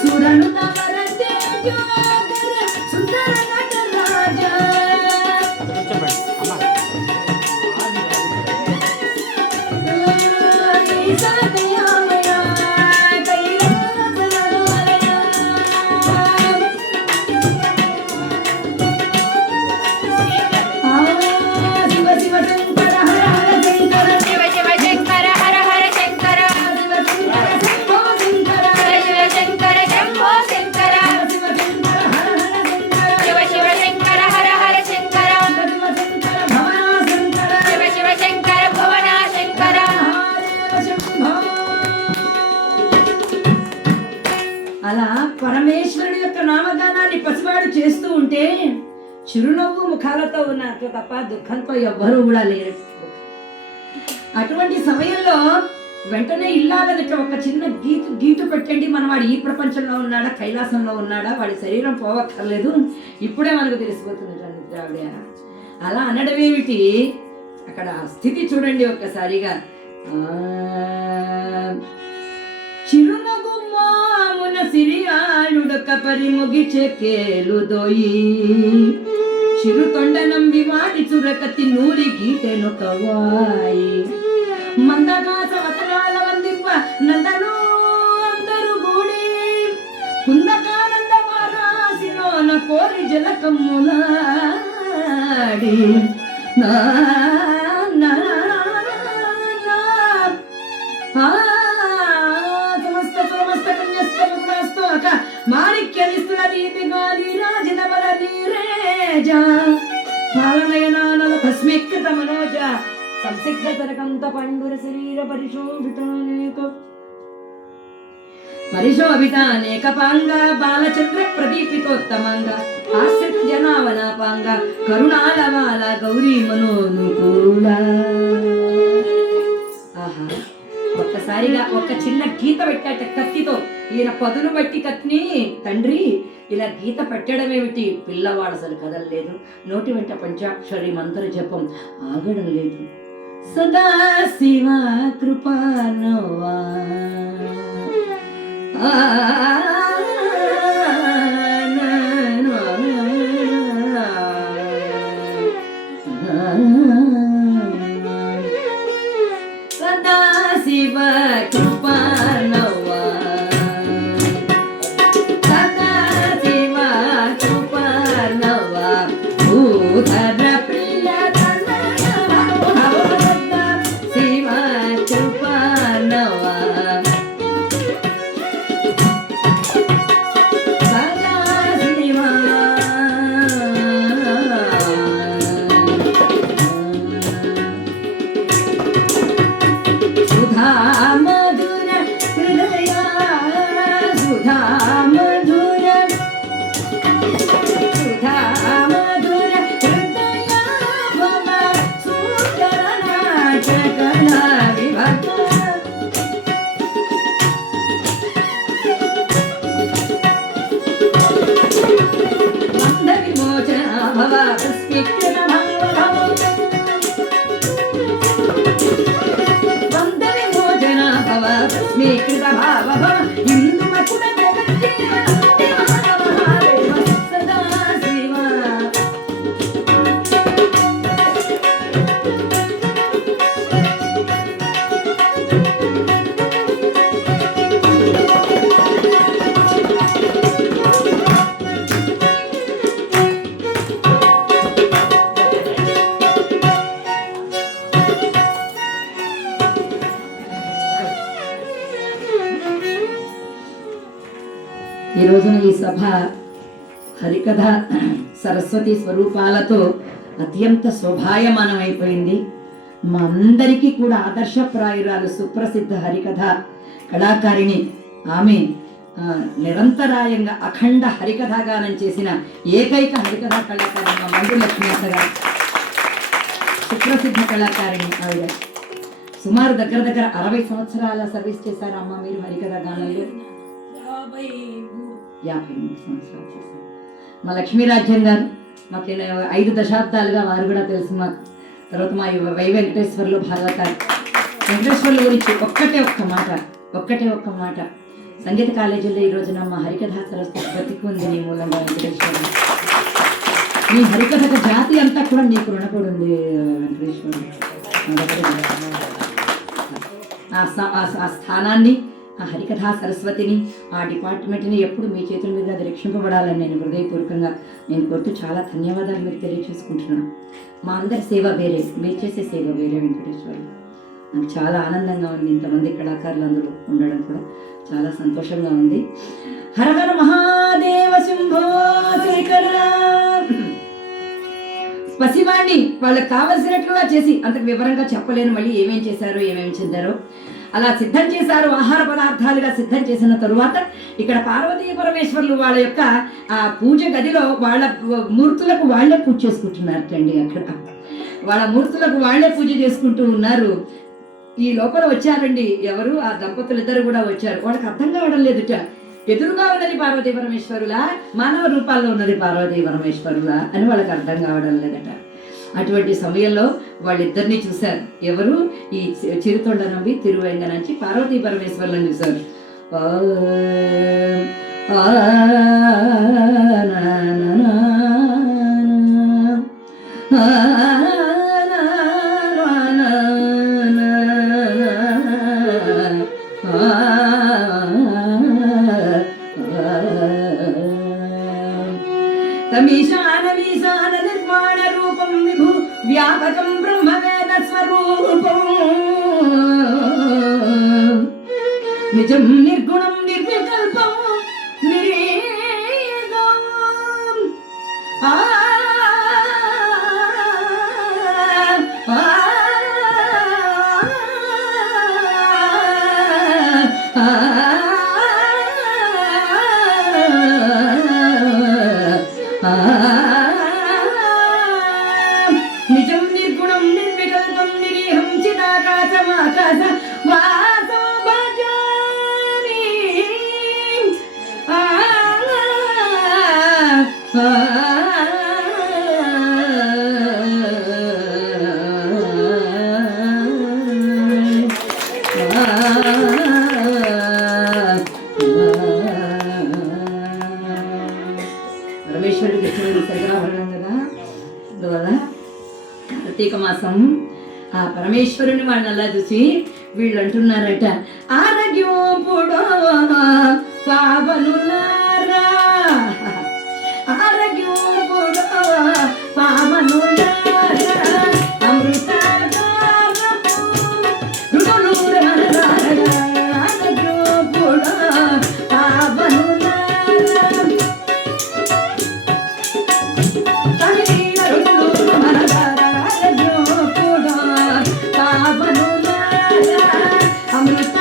సురను తమర తేజోదర సుందర నటరాజ ఈశా దయామయ కైలాసనగాలయ శివ శివ శంకర హర హర శంకర శివ శివ శంకర హర హర శంకర శివ శంకర శంభో శంకర శివ శంకర శంభో శంకర శివ శంకర హర హర శంకర శివ శివ శంకర హర హర శంకర శివ శంకర భవన శంకర శివ శివ శంకర భువన శంకర మహాదేవ శంభో. అలా పరమేశ్వరుడి యొక్క నామగానాన్ని పసివాడు చేస్తూ ఉంటే చిరునవ్వు ముఖాలతో ఉన్నట్లు తప్ప దుఃఖంతో ఎవ్వరూ కూడా లేరు. అటువంటి సమయంలో వెంటనే ఇల్లాలకి ఒక చిన్న గీటు పెట్టండి, మన వాడు ఈ ప్రపంచంలో ఉన్నాడా కైలాసంలో ఉన్నాడా, వాడి శరీరం పోవక్కర్లేదు, ఇప్పుడే మనకు తెలిసిపోతుంది నిద్రావిడ. అలా అనడమేమిటి, అక్కడ స్థితి చూడండి ఒక్కసారిగా. చిరునగు మామున సిరియాళుడొక పరిముగి చెకేలుదోయి చిరు తొండనంబి వాడి చురకతి నూరి గీటెను కవాయి మందగాస వతనాల వందింప నందను అందరు గూడి కుందకానంద వారాసిలోన కోరి జలకమ్ములాడి నా నా సమస్త సమస్త కన్యస్తోక మాణిక్యనిస్తుల దీపి గాలి రాజిన బల నీరేజ పాలనయనానల భస్మీకృత మనోజ సంసిగ్ధ తరకంత పండుర శరీర పరిశోభితానేక పాంగ బాలచంద్ర ప్రదీపితోత్తమంగ ఆశ్రిత జనావనాపాంగ కరుణాలవాల గౌరీ మనోనుకూల. ఆహా, ఒక్కసారిగా ఒక చిన్న గీత పెట్టాట కత్తితో. ఈయన పదును బట్టి కత్తిని తండ్రి ఇలా గీత పెట్టడమేమిటి, పిల్లవాడు అసలు కదలలేదు, నోటి వెంట పంచాక్షరి మంత్ర జపం ఆగడం లేదు. సదా శివ కృపానవా సదా శివ కృపానవా సదా శివ కృపానవా భూధర ప్రియ సదా శివ కృపానవా సదా శివ సుధా మధుర హృదయ సుధా మధుర సుధా మధుర హృదయ భవ సుందర నాటకల విభక్త మంద విమోచన భవ తస్మికృత భావ వంద విమోచన భవ తస్మీకృత భావ ఇందు మకుల సదా శివ. ఈ రోజున ఈ సభ హరికథ సరస్వతి స్వరూపాలతో అత్యంత శోభాయమానమైపోయింది. మా అందరికీ కూడా ఆదర్శప్రాయురాలు సుప్రసిద్ధ హరికథ కళాకారిణి ఆమె నిరంతరాయంగా అఖండ హరికథాగానం చేసిన ఏకైక హరికథా కళాకారిణి మా మండు లక్ష్మీ అక్క గారు. సుప్రసిద్ధ కళాకారిణి ఆవిడ. సుమారు దగ్గర 60 సంవత్సరాల సర్వీస్ చేశారు అమ్మ మీరు హరికథా గానంలో. 53 సంవత్సరాలు చేశారు. మా లక్ష్మీరాజ్యం గారు మాకు 5 దశాబ్దాలుగా వారు కూడా తెలుసు మాకు. తర్వాత మా వై వెంకటేశ్వర్లు భాగవతాలు. వెంకటేశ్వర్ల గురించి ఒక్కటే ఒక్క మాట సంగీత కాలేజీలో ఈ రోజున మా హరికథా సరస్వతి బతికుంది నీ మూలంగా వెంకటేశ్వరుడు. నీ హరికథకు జాతి అంతా కూడా నీకు రుణపడి ఉంది వెంకటేశ్వరుడు. ఆ స్థానాన్ని, ఆ హరికథా సరస్వతిని, ఆ డిపార్ట్మెంట్ని ఎప్పుడు మీ చేతుల మీద అది రక్షింపబడాలని నేను హృదయపూర్వకంగా కోరుతూ చాలా ధన్యవాదాలు మీరు తెలియచేసుకుంటున్నాను. మా అందరి సేవ వేరే, మీరు చేసే సేవ వేరే వెంకటేశ్వరుడు. నాకు చాలా ఆనందంగా ఉంది. ఇంతమంది కళాకారులు అందరూ ఉండడం కూడా చాలా సంతోషంగా ఉంది. హర హర మహాదేవ శంభో శంకర. పసివాణ్ణి వాళ్ళకి కావలసినట్లుగా చేసి అంతకు వివరంగా చెప్పలేను మళ్ళీ ఏమేం చేశారో ఏమేమి చెందారో. అలా సిద్ధం చేశారు. ఆహార పదార్థాలుగా సిద్ధం చేసిన తరువాత ఇక్కడ పార్వతీ పరమేశ్వర్లు వాళ్ళ యొక్క ఆ పూజ గదిలో వాళ్ళ మూర్తులకు వాళ్ళే పూజ చేసుకుంటున్నారు అండి. అక్కడ వాళ్ళ మూర్తులకు వాళ్ళే పూజ చేసుకుంటూ ఉన్నారు. ఈ లోపల వచ్చారండి ఎవరు, ఆ దంపతులు ఇద్దరు కూడా వచ్చారు. వాళ్ళకి అర్థం కావడం లేదుట. ఎదురుగా ఉన్నది పార్వతీ పరమేశ్వరులా, మానవ రూపాల్లో ఉన్నది పార్వతీ పరమేశ్వరులా అని వాళ్ళకి అర్థం కావడం లేదట. అటువంటి సమయంలో వాళ్ళిద్దరిని చూశారు. ఎవరు, ఈ చిరుతొండ నంబి తిరువెంగ నుంచి పార్వతీ పరమేశ్వరులను చూశారు. తమీశాన నిర్మాణ రూపం విభు వ్యాపకం బ్రహ్మవేద స్వరూపం నిజం నిర్గుణం నిర్వికల్పం నిరేగం నిజం నిర్గుణం నిర్వికల్పం నిరీహం చిదాకాశమాకాశ వాసం భజామి. పరమేశ్వరుడికి ఇష్టమైన సరిగ్రహణం కదా. అందువల్ల కార్తీక మాసం ఆ పరమేశ్వరుని వాళ్ళని అలా చూసి వీళ్ళు అంటున్నారట, ఆరోగ్యోపుడో పావనులారా, ఆరోగ్యోపుడో పావనులారా, అమృతాగారపు రుణులూరారా, ఆరోగ్యోపుడో పావనులారా, అమృత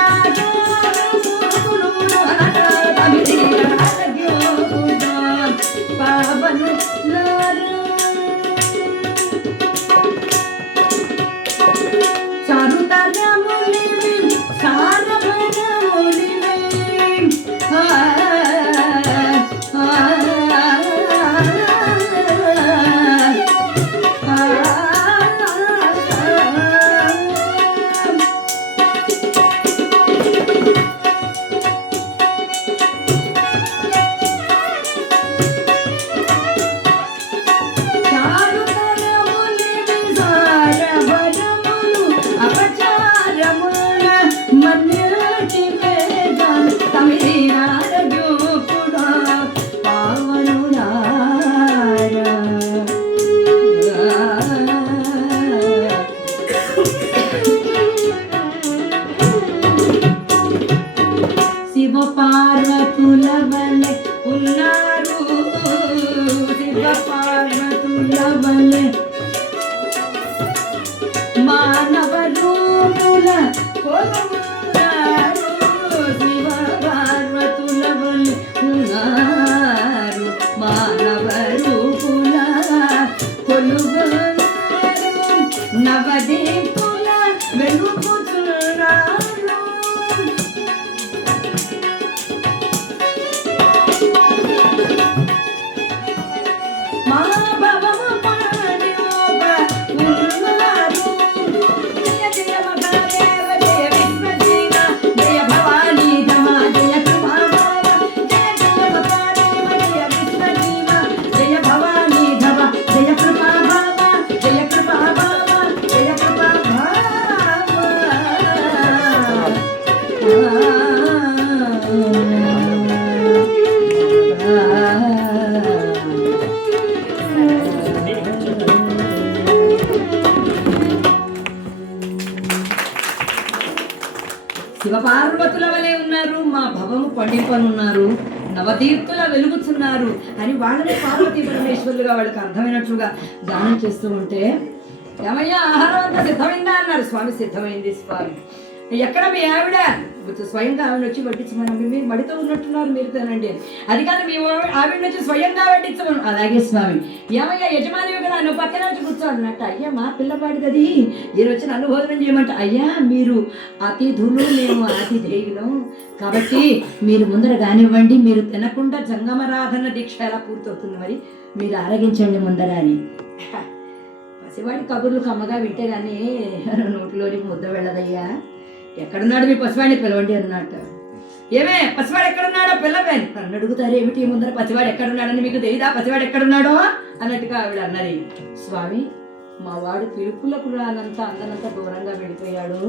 పండింపనున్నారు, నవదీప్తుల వెలుగుతున్నారు అని వాళ్ళని పార్వతీ పరమేశ్వరులుగా వాళ్ళకి అర్థమైనట్లుగా గానం చేస్తూ ఉంటే, ఏమయ్యా ఆహారం అంతా సిద్ధమైందా అన్నారు. స్వామి సిద్ధమైంది స్వామి. ఎక్కడ మీ ఆవిడ? స్వయంగా ఆవిడ వచ్చి వడ్డించమని, మీరు మడితో ఉన్నట్టున్నారు మీరు తినండి. అది కాదు మీ ఆవిడ నుంచి స్వయంగా వడ్డించమను. అలాగే స్వామి. ఏమయ్యా యజమాని కదా నువ్వు పక్కన వచ్చి కూర్చోన్నట్టు. అయ్యా మా పిల్లవాడి గది ఈయన వచ్చి నన్ను భోజనం చేయమంట. అయ్యా మీరు అతిథులు, మేము అతిథేయులం కాబట్టి మీరు ముందర కానివ్వండి, మీరు తినకుండా జంగమరాధన దీక్ష ఎలా పూర్తవుతుంది, మరి మీరు ఆరగించండి ముందర అని. పసివాడి కబుర్లు కమ్మగా వింటే కానీ నోటిలోని ముద్ద వెళ్ళదయ్యా. ఎక్కడున్నాడు మీ పసివాడిని పిలవండి అన్నట్టు. ఏమే పసివాడు ఎక్కడున్నాడో పిల్లవే నన్ను అడుగుతారు ఏమిటి ముందర పసివాడు ఎక్కడున్నాడని మీకు తెలియదా, పసివాడు ఎక్కడున్నాడో అన్నట్టుగా ఆవిడ అన్నది. స్వామి మా వాడు పిలుపులకు రానంత అందనంత దూరంగా వెళ్ళిపోయాడు,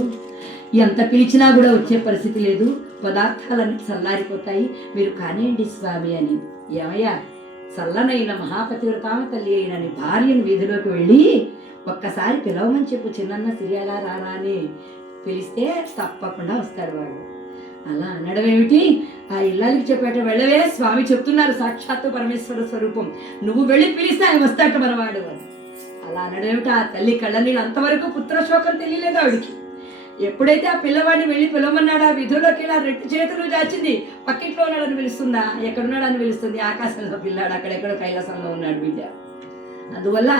ఎంత పిలిచినా కూడా వచ్చే పరిస్థితి లేదు, పదార్థాలన్నీ చల్లారిపోతాయి, మీరు కానివ్వండి స్వామి అని. ఏమయ్యా చల్లనైన మహాపతివ్రతామ తల్లి అయిన నీ భార్యను వీధిలోకి వెళ్ళి ఒక్కసారి పిలవమని చెప్పు, చిన్న సిరియాలా రారా అని పిలిస్తే తప్పకుండా వస్తాడు వాడు. అలా అనడం ఏమిటి, ఆ ఇల్లాలికి చెప్పేట వెళ్ళవే, స్వామి చెప్తున్నారు సాక్షాత్తు పరమేశ్వర స్వరూపం, నువ్వు వెళ్ళి పిలిస్తే ఆయన వస్తాట మనవాడు అని. అలా అనడం ఏమిటి, ఆ తల్లి కళ్ళ నీళ్ళు అంతవరకు పుత్రశోకం తెలియలేదు ఆవిడికి. ఎప్పుడైతే ఆ పిల్లవాడిని వెళ్ళి పిలవమన్నాడు, ఆ విధుల్లోకి ఇలా రెండు చేతులు దాచింది, పక్కింట్లో ఉన్నాడని పిలుస్తుందా, ఎక్కడున్నాడని పిలుస్తుంది, ఆకాశంలో పిల్లాడు అక్కడెక్కడో కైలాసంలో ఉన్నాడు బిడ్డ. అందువల్ల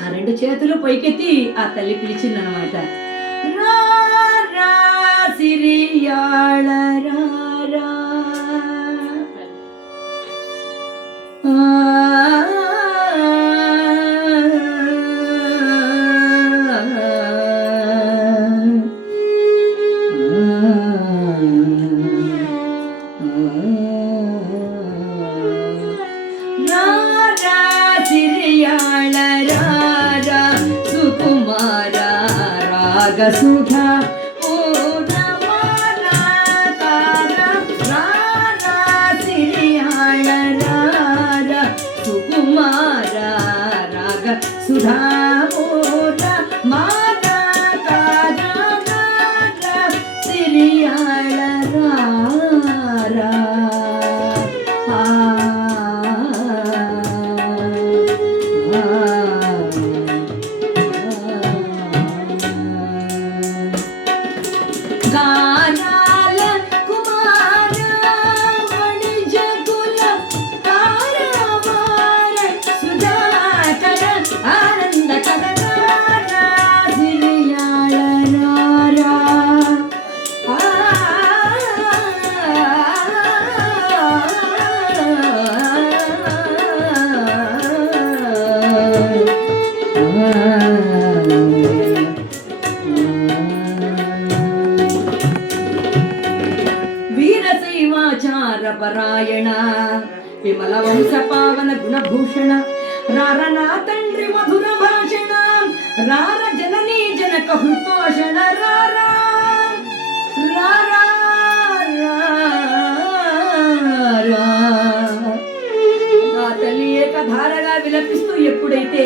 ఆ రెండు చేతులు పైకెత్తి ఆ తల్లి పిలిచిందనమాట. సిరియాళ రారా సిరియాళ రారా సుకుమార రాగసుధా సుధా మాతా సిరియాళ రారా. గానాల కుమార వణిజకుల కారవార సుధాకర ఆనంద కరనారా సిరియాళ రారా. వీరశైవాచార పరాయణ విమల వంశ పావన గుణభూషణ రార నా తండ్రి మధుర భాషణ రార జననీ జనక హృతోషణ రారా రారా ఆ తల్లి ఏకధారగా విలపిస్తూ ఎప్పుడైతే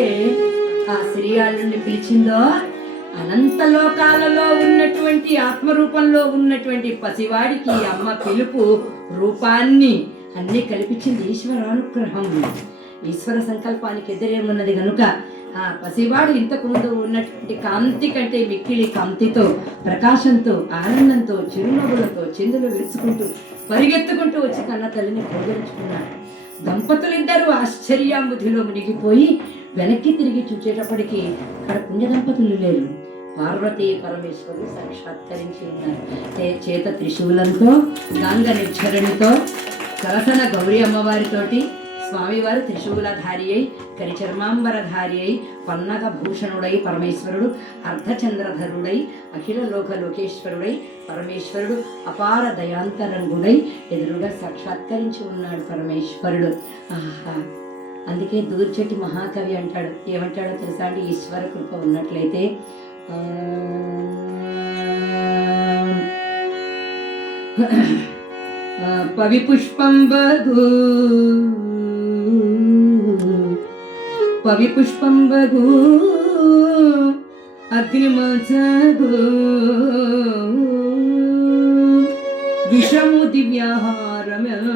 ఆ సిరియాళ్ళని పిలిచిందో, అనంత లోకాలలో ఉన్నటువంటి ఆత్మరూపంలో ఉన్నటువంటి పసివాడికి అమ్మ పిలుపు రూపాన్ని అన్నీ కల్పించింది ఈశ్వరానుగ్రహం. ఈశ్వర సంకల్పానికి ఎదురేమున్నది గనుక ఆ పసివాడు ఇంతకు ముందు ఉన్నటువంటి కాంతి కంటే మిక్కిలి కాంతితో, ప్రకాశంతో, ఆనందంతో, చిరునవ్వులతో చిందులు విరుచుకుంటూ పరిగెత్తుకుంటూ వచ్చి కన్న తల్లిని గౌరవించుకున్నాడు. దంపతులిద్దరూ ఆశ్చర్యాబుద్ధిలో మునిగిపోయి వెనక్కి తిరిగి చూచేటప్పటికి అక్కడ పుణ్య దంపతులు లేరు, పార్వతీ పరమేశ్వరుడు సాక్షాత్కరించి ఉన్నారు. చేత త్రిశూలంతో, గంగ నిర్చరణితో, సరసన గౌరీ అమ్మవారితోటి స్వామివారు త్రిశూలధారి అయి, కరిచర్మాంబరధారి అయి, పన్నగ భూషణుడై పరమేశ్వరుడు, అర్ధచంద్రధరుడై, అఖిల లోక లోకేశ్వరుడై పరమేశ్వరుడు అపార దయాంతరంగుడై ఎదురుగా సాక్షాత్కరించి ఉన్నాడు పరమేశ్వరుడు. ఆహా! అందుకే దూర్చటి మహాకవి అంటాడు, ఏమంటాడో తెలుసా అండి, ఈశ్వర కృప ఉన్నట్లయితే పవి పుష్పం బగు పవి పుష్పం బగు అగ్నిమచగు విషము దివ్యాహారమనగా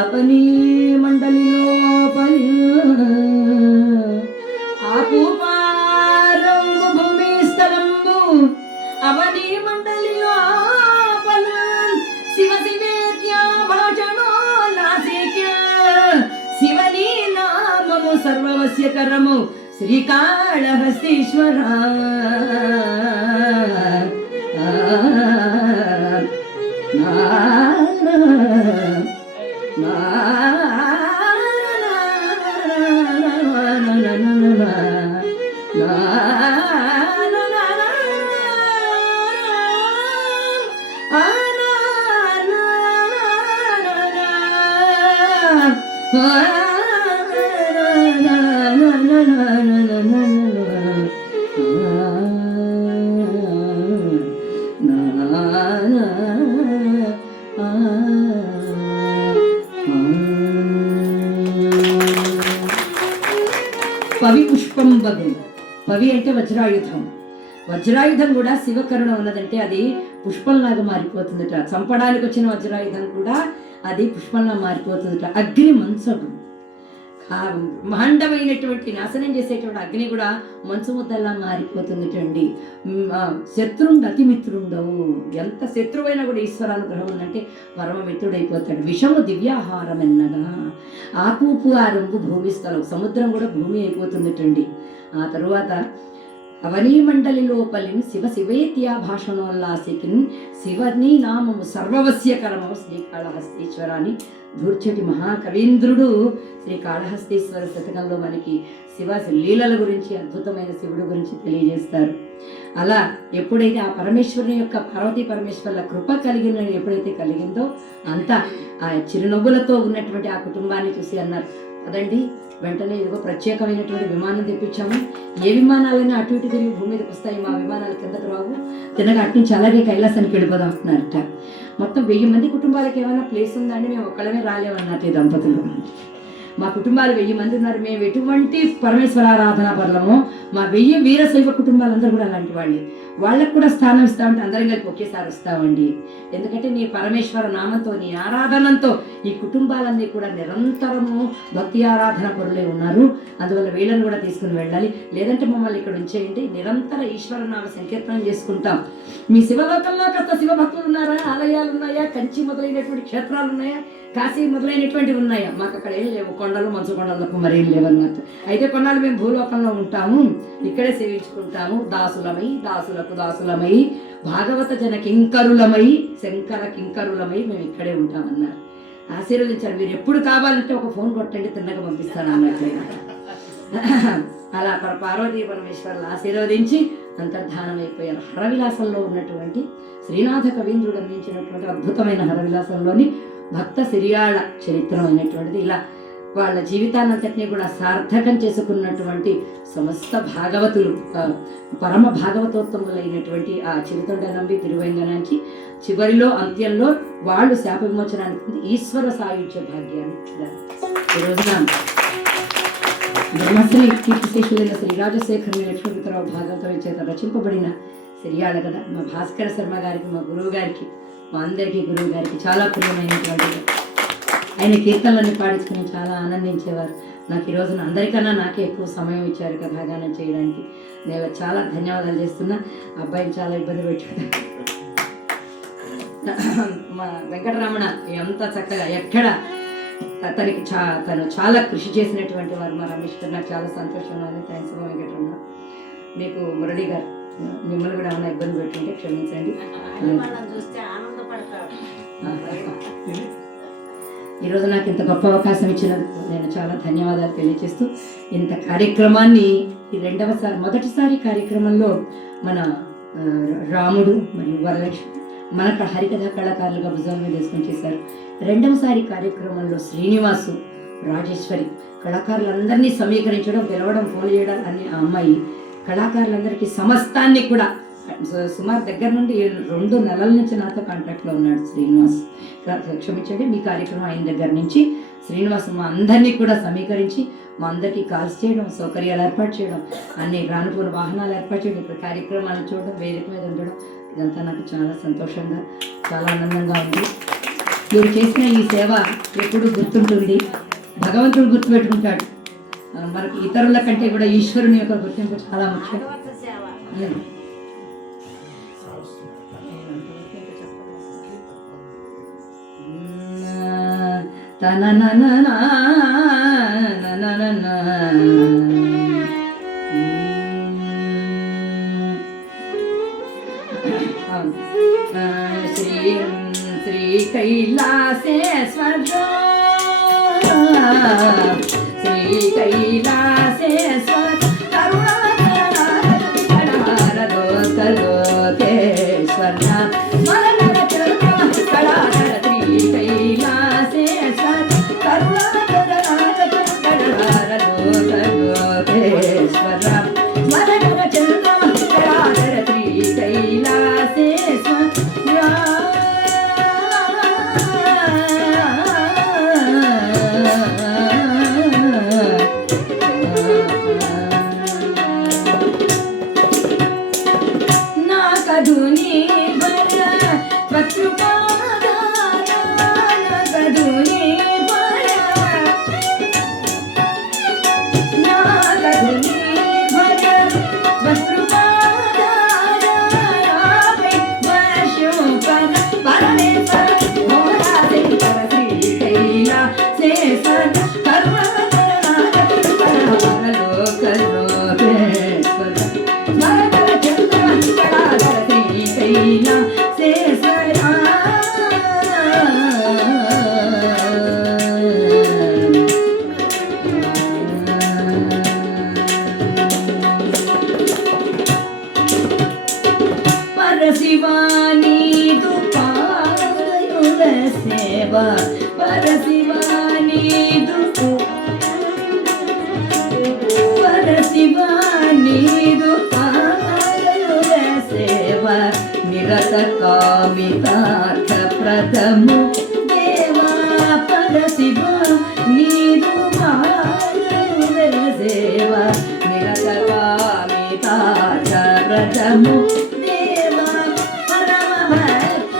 అపని మండలి లోపలి ఆపుపారంగు భూమి స్థలంబు అవని మండలి లోపల శివ శివేత్యా భాషణో నాసిక్య శివని నామము సర్వవస్యకరము శ్రీకాళహస్తీశ్వర పవి పుష్పం బగు. పవి అంటే వజ్రాయుధం. వజ్రాయుధం కూడా శివకరుణ ఉన్నదంటే అది పుష్పంలాగా మారిపోతుందట. చంపడానికి వచ్చిన వజ్రాయుధం కూడా అది పుష్పంలా మారిపోతుందట. అగ్ని మంచడు, మహండమైనటువంటి నాశనం చేసేటువంటి అగ్ని కూడా మంచు ముద్దల్లా మారిపోతుందటండి. శత్రుండు అతి మిత్రుండవు. ఎంత శత్రువైనా కూడా ఈశ్వరానుగ్రహం ఉందంటే పరమమిత్రుడైపోతాడు. విషము దివ్యాహారం ఎన్నగా ఆకూపు ఆరంభు భూమిస్థలం. సముద్రం కూడా భూమి అయిపోతుందటండి. ఆ తరువాత అవనీ మండలి లోపలిని శివ శివేత్యా భాషణోల్లాసికిన్ శివని నామము సర్వవస్యకరము శ్రీకాళహస్తీశ్వరాన్ని దూర్చటి మహాకవీంద్రుడు శ్రీకాళహస్తీశ్వర శతకంలో మనకి శివ లీలల గురించి, అద్భుతమైన శివుడు గురించి తెలియజేస్తారు. అలా ఎప్పుడైతే ఆ పరమేశ్వరుని యొక్క పార్వతీ పరమేశ్వరుల కృప ఎప్పుడైతే కలిగిందో అంతా ఆ చిరునవ్వులతో ఉన్నటువంటి ఆ కుటుంబాన్ని చూసి అన్నారు, అదండి వెంటనే ఏదో ప్రత్యేకమైనటువంటి విమానం తెప్పించాము. ఏ విమానాలైనా అటు ఇటు తిరిగి భూమి మీదకి వస్తాయి, మా విమానాలు కిందకు రావు, తినగా అటు నుంచి అలాగే కైలాసానికి వెళ్ళిపోదాం అంటున్నారట. మొత్తం 1000 మంది కుటుంబాలకు ఏమైనా ప్లేస్ ఉందా అండి? మేము ఒక్కడమే రాలేమన్నట్టు ఈ దంపతులు. మా కుటుంబాలు 1000 మంది ఉన్నారు, మేము ఎటువంటి పరమేశ్వరారాధన పర్లమో మా 1000 వీరశైవ కుటుంబాలందరూ కూడా అలాంటి వాళ్ళే. వాళ్ళకు కూడా స్థానం ఇస్తామంటే అందరం కలిపి ఒకేసారి వస్తామండి. ఎందుకంటే నీ పరమేశ్వర నామంతో, నీ ఆరాధనంతో ఈ కుటుంబాలన్నీ కూడా నిరంతరము భక్తి ఆరాధన పరులే ఉన్నారు. అందువల్ల వీళ్ళని కూడా తీసుకుని వెళ్ళాలి. లేదంటే మమ్మల్ని ఇక్కడ ఉంచేయండి, నిరంతర ఈశ్వర నామ సంకీర్తనం చేసుకుంటాం. మీ శివలోకంలో కాస్త శివభక్తులు ఉన్నారా? ఆలయాలు ఉన్నాయా? కంచి మొదలైనటువంటి క్షేత్రాలు ఉన్నాయా? కాశీ మొదలైనటువంటివి ఉన్నాయా? మాకు అక్కడ ఏం లేవు, కొండలు మంచు కొండలకు మరేం లేవన్నట్టు. అయితే కొన్నాళ్ళు మేము భూలోకంలో ఉంటాము, ఇక్కడే సేవించుకుంటాము. దాసులమై దాసులకు దాసులమై భాగవత జన కింకరులమై శంకర కింకరులమై మేము ఇక్కడే ఉంటామన్నారు. ఆశీర్వదించారు. మీరు ఎప్పుడు కావాలంటే ఒక ఫోన్ కొట్టండి, తిన్నగా పంపిస్తాను అన్నట్టు. అలా పార్వతీ పరమేశ్వరులు ఆశీర్వదించి అంతర్ధానం అయిపోయారు. హరవిలాసంలో ఉన్నటువంటి శ్రీనాథ కవీంద్రుడు అందించినటువంటి అద్భుతమైన హరవిలాసంలోని భక్త సిరియాళ చరిత్రం అయినటువంటిది. ఇలా వాళ్ళ జీవితాన్నంతటినీ కూడా సార్థకం చేసుకున్నటువంటి సమస్త భాగవతులు, పరమ భాగవతోత్తములైనటువంటి ఆ చిరుతొండ నంబి తిరువెంగనాంచి చివరిలో అంత్యంలో వాళ్ళు శాప విమోచనానికి ఈశ్వర సాయుధ్య భాగ్యాన్ని ఈ రోజున బ్రహ్మశ్రీ కీర్తిశేషులైన శ్రీ రాజశేఖర లక్ష్మీపతిరావు భాగవతం చేత రచింపబడిన సిరియాళ కదా మా భాస్కర శర్మ గారికి, మా గురువు గారికి, మా అందరికీ గురువు గారికి చాలా ప్రియమైనటువంటి ఆయన కీర్తనలన్నీ పాడించుకుని చాలా ఆనందించేవారు. నాకు ఈ రోజున అందరికన్నా నాకే ఎక్కువ సమయం ఇచ్చారు కథాగానం చేయడానికి. నేను చాలా ధన్యవాదాలు చేస్తున్నా. అబ్బాయిని చాలా ఇబ్బంది పెట్టాడు మా వెంకటరమణ. ఎంత చక్కగా ఎక్కడ తనకి తను చాలా కృషి చేసినటువంటి వారు మా రమేష్ గారు. నాకు చాలా సంతోషంగా ఉంది. థ్యాంక్స్ మా వెంకటరమణ. మీకు మురళి గారు, మిమ్మల్ని కూడా ఏమైనా ఇబ్బంది పెట్టుంటే క్షమించండి. ఈరోజు నాకు ఇంత గొప్ప అవకాశం ఇచ్చినందుకు నేను చాలా ధన్యవాదాలు తెలియజేస్తూ ఇంత కార్యక్రమాన్ని ఈ మొదటిసారి కార్యక్రమంలో మన రాముడు మరియు వరలక్ష్మి మన హరికథ కళాకారులుగా భుజాల మీద వేసుకొని చేశారు. రెండవసారి కార్యక్రమంలో శ్రీనివాసు, రాజేశ్వరి కళాకారులందరినీ సమీకరించడం, పిలవడం, ఫోన్ చేయడం అని ఆ అమ్మాయి కళాకారులందరికీ సమస్తాన్ని కూడా సుమారు దగ్గర నుండి 2 నెలల నుంచి నాతో కాంటాక్ట్లో ఉన్నాడు శ్రీనివాస్. క్షమించండి, మీ కార్యక్రమం అయిన దగ్గర నుంచి శ్రీనివాసం మా అందరినీ కూడా సమీకరించి మా అందరికీ కాల్స్ చేయడం, సౌకర్యాలు ఏర్పాటు చేయడం, అన్ని రానుకోని వాహనాలు ఏర్పాటు చేయడం, ఇక్కడ కార్యక్రమాలు చూడడం, వేదిక మీద ఉండడం, ఇదంతా నాకు చాలా సంతోషంగా, చాలా ఆనందంగా ఉంది. మీరు చేసిన ఈ సేవ ఎప్పుడూ గుర్తుంటుంది, భగవంతుడు గుర్తుపెట్టుకుంటాడు. మనకి ఇతరుల కంటే కూడా ఈశ్వరుని యొక్క గుర్తింపు చాలా ముఖ్యం. శ్రీ కైలాసేశ్వర శ్రీ కైలాసేశ్వర కరుణాలోకేశ్వర శ్రీ కైలాసేశ్వర కరుణాలోకేశ్వర శ్రీ కైలాసేశ్వర కామితార్థ ప్రథము దేవా పరశివ నీరు సేవ నిరత కామితార్థ ప్రథము దేవా పరమ భక్త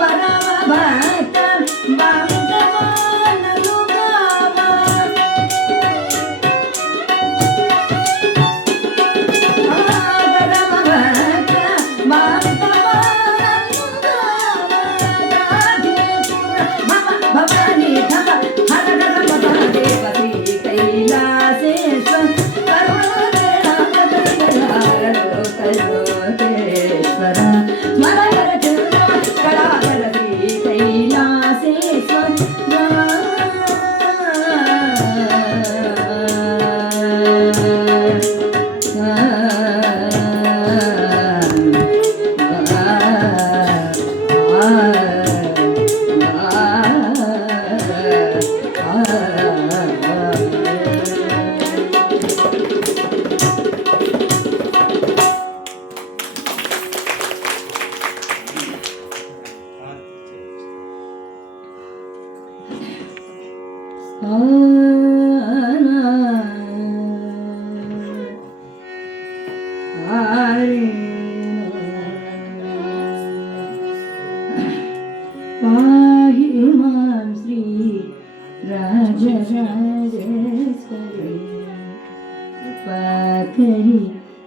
పరమ భక్త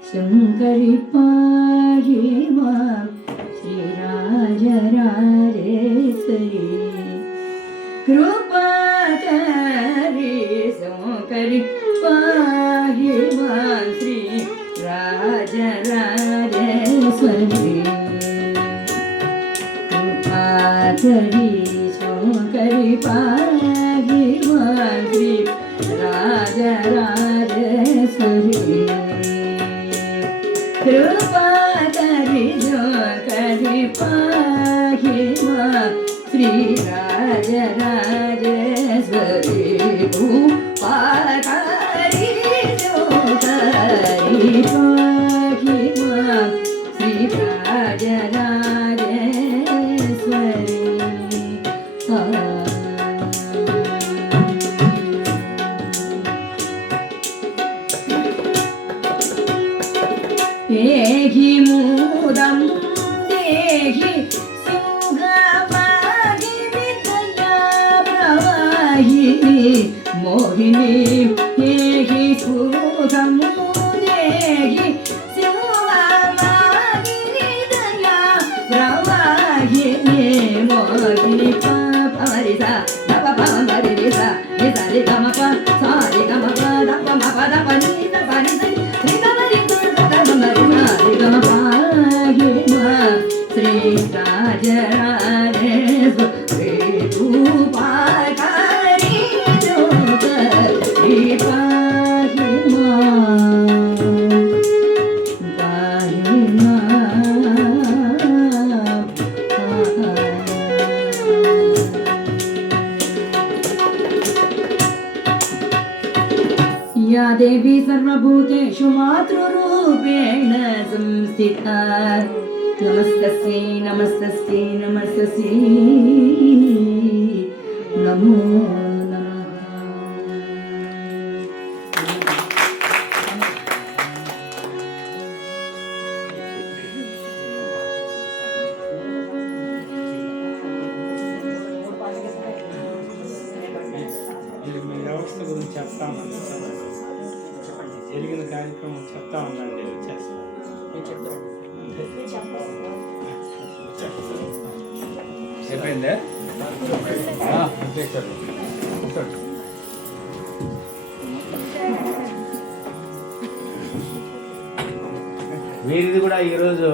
शंकरी पाहि मां श्री राजराजेश्वरी कृपा करी शंकरी पाहि मां श्री राजराजेश्वरी कृपा करी शंकरी पाहि मां श्री राजराजेश्वरी कृपा करी जो करी पाहि मां श्री राजराजेश्वरी कृपा మోహిని హేహి సుఖము దేహి శివమాగిని దయా ప్రవాహిని మోహిని పమరిస దప పమరిస నిసరి గమప సారి గమప దప మప దప ని దప ని ని గమరి దప మరి నారి గమప హిమ శ్రీ రాజరాజేశ్వర శ్రీ రూపాకారి జోగ శ్రీ పాహిమా పాహిమా या देवी सर्वभूतेषु मातृरूपेण संस्थिता नमस्तस्यै नमस्तस्यै नमस्तस्यै नमो नमः మీ వ్యవస్థ గురించి చెప్తామండి జరిగిన కార్యక్రమం చెప్తా ఉందండి వచ్చేస్తాం అయిపోయిందే వీరిది కూడా ఈరోజు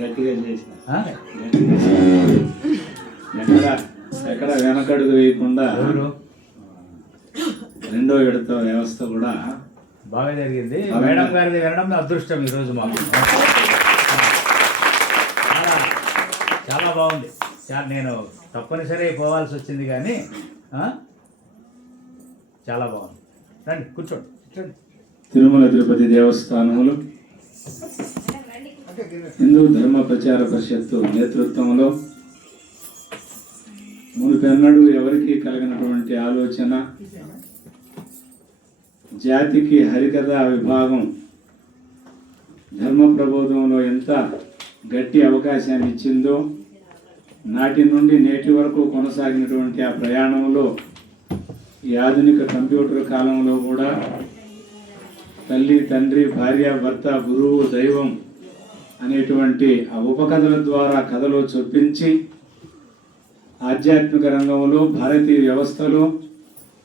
గట్టిగా చేసిన ఎక్కడ వెనకడుగు వేయకుండా రెండో విడత వ్యవస్థ కూడా బాగా జరిగింది. మేడం గారిది వినడం అదృష్టం ఈరోజు మాకు. చాలా బాగుంది. నేను తప్పనిసరి పోవాల్సి వచ్చింది కానీ చాలా బాగుంది. రండి కూర్చోండి. తిరుమల తిరుపతి దేవస్థానములు హిందూ ధర్మ ప్రచార పరిషత్తు నేతృత్వంలో మునుపెన్నడూ ఎవరికి కలిగినటువంటి ఆలోచన జాతికి హరికథ విభాగం ధర్మ ప్రబోధంలో ఎంత గట్టి అవకాశాన్ని ఇచ్చిందో నాటి నుండి నేటి వరకు కొనసాగినటువంటి ఆ ప్రయాణంలో ఈ ఆధునిక కంప్యూటర్ కాలంలో కూడా తల్లి తండ్రి భార్య భర్త గురువు దైవం అనేటువంటి ఆ ఉపకథల ద్వారా కథలో చొప్పించి ఆధ్యాత్మిక రంగంలో భారతీయ వ్యవస్థలో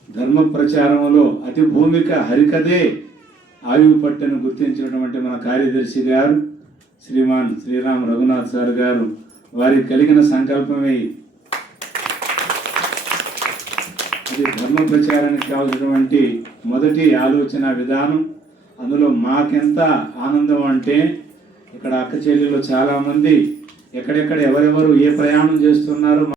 ధర్మ ప్రచారంలో అతి భూమిక హరికథే ఆయువు పట్టను గుర్తించినటువంటి మన కార్యదర్శి గారు శ్రీమాన్ శ్రీరామ్ రఘునాథ్ సార్ గారు వారికి కలిగిన సంకల్పమే ఇది ధర్మ ప్రచారానికి కావాల్సినటువంటి మొదటి ఆలోచన విధానం. అందులో మాకెంత ఆనందం అంటే ఇక్కడ అక్క చెల్లెలు చాలామంది ఎక్కడెక్కడ ఎవరెవరు ఏ ప్రయాణం చేస్తున్నారో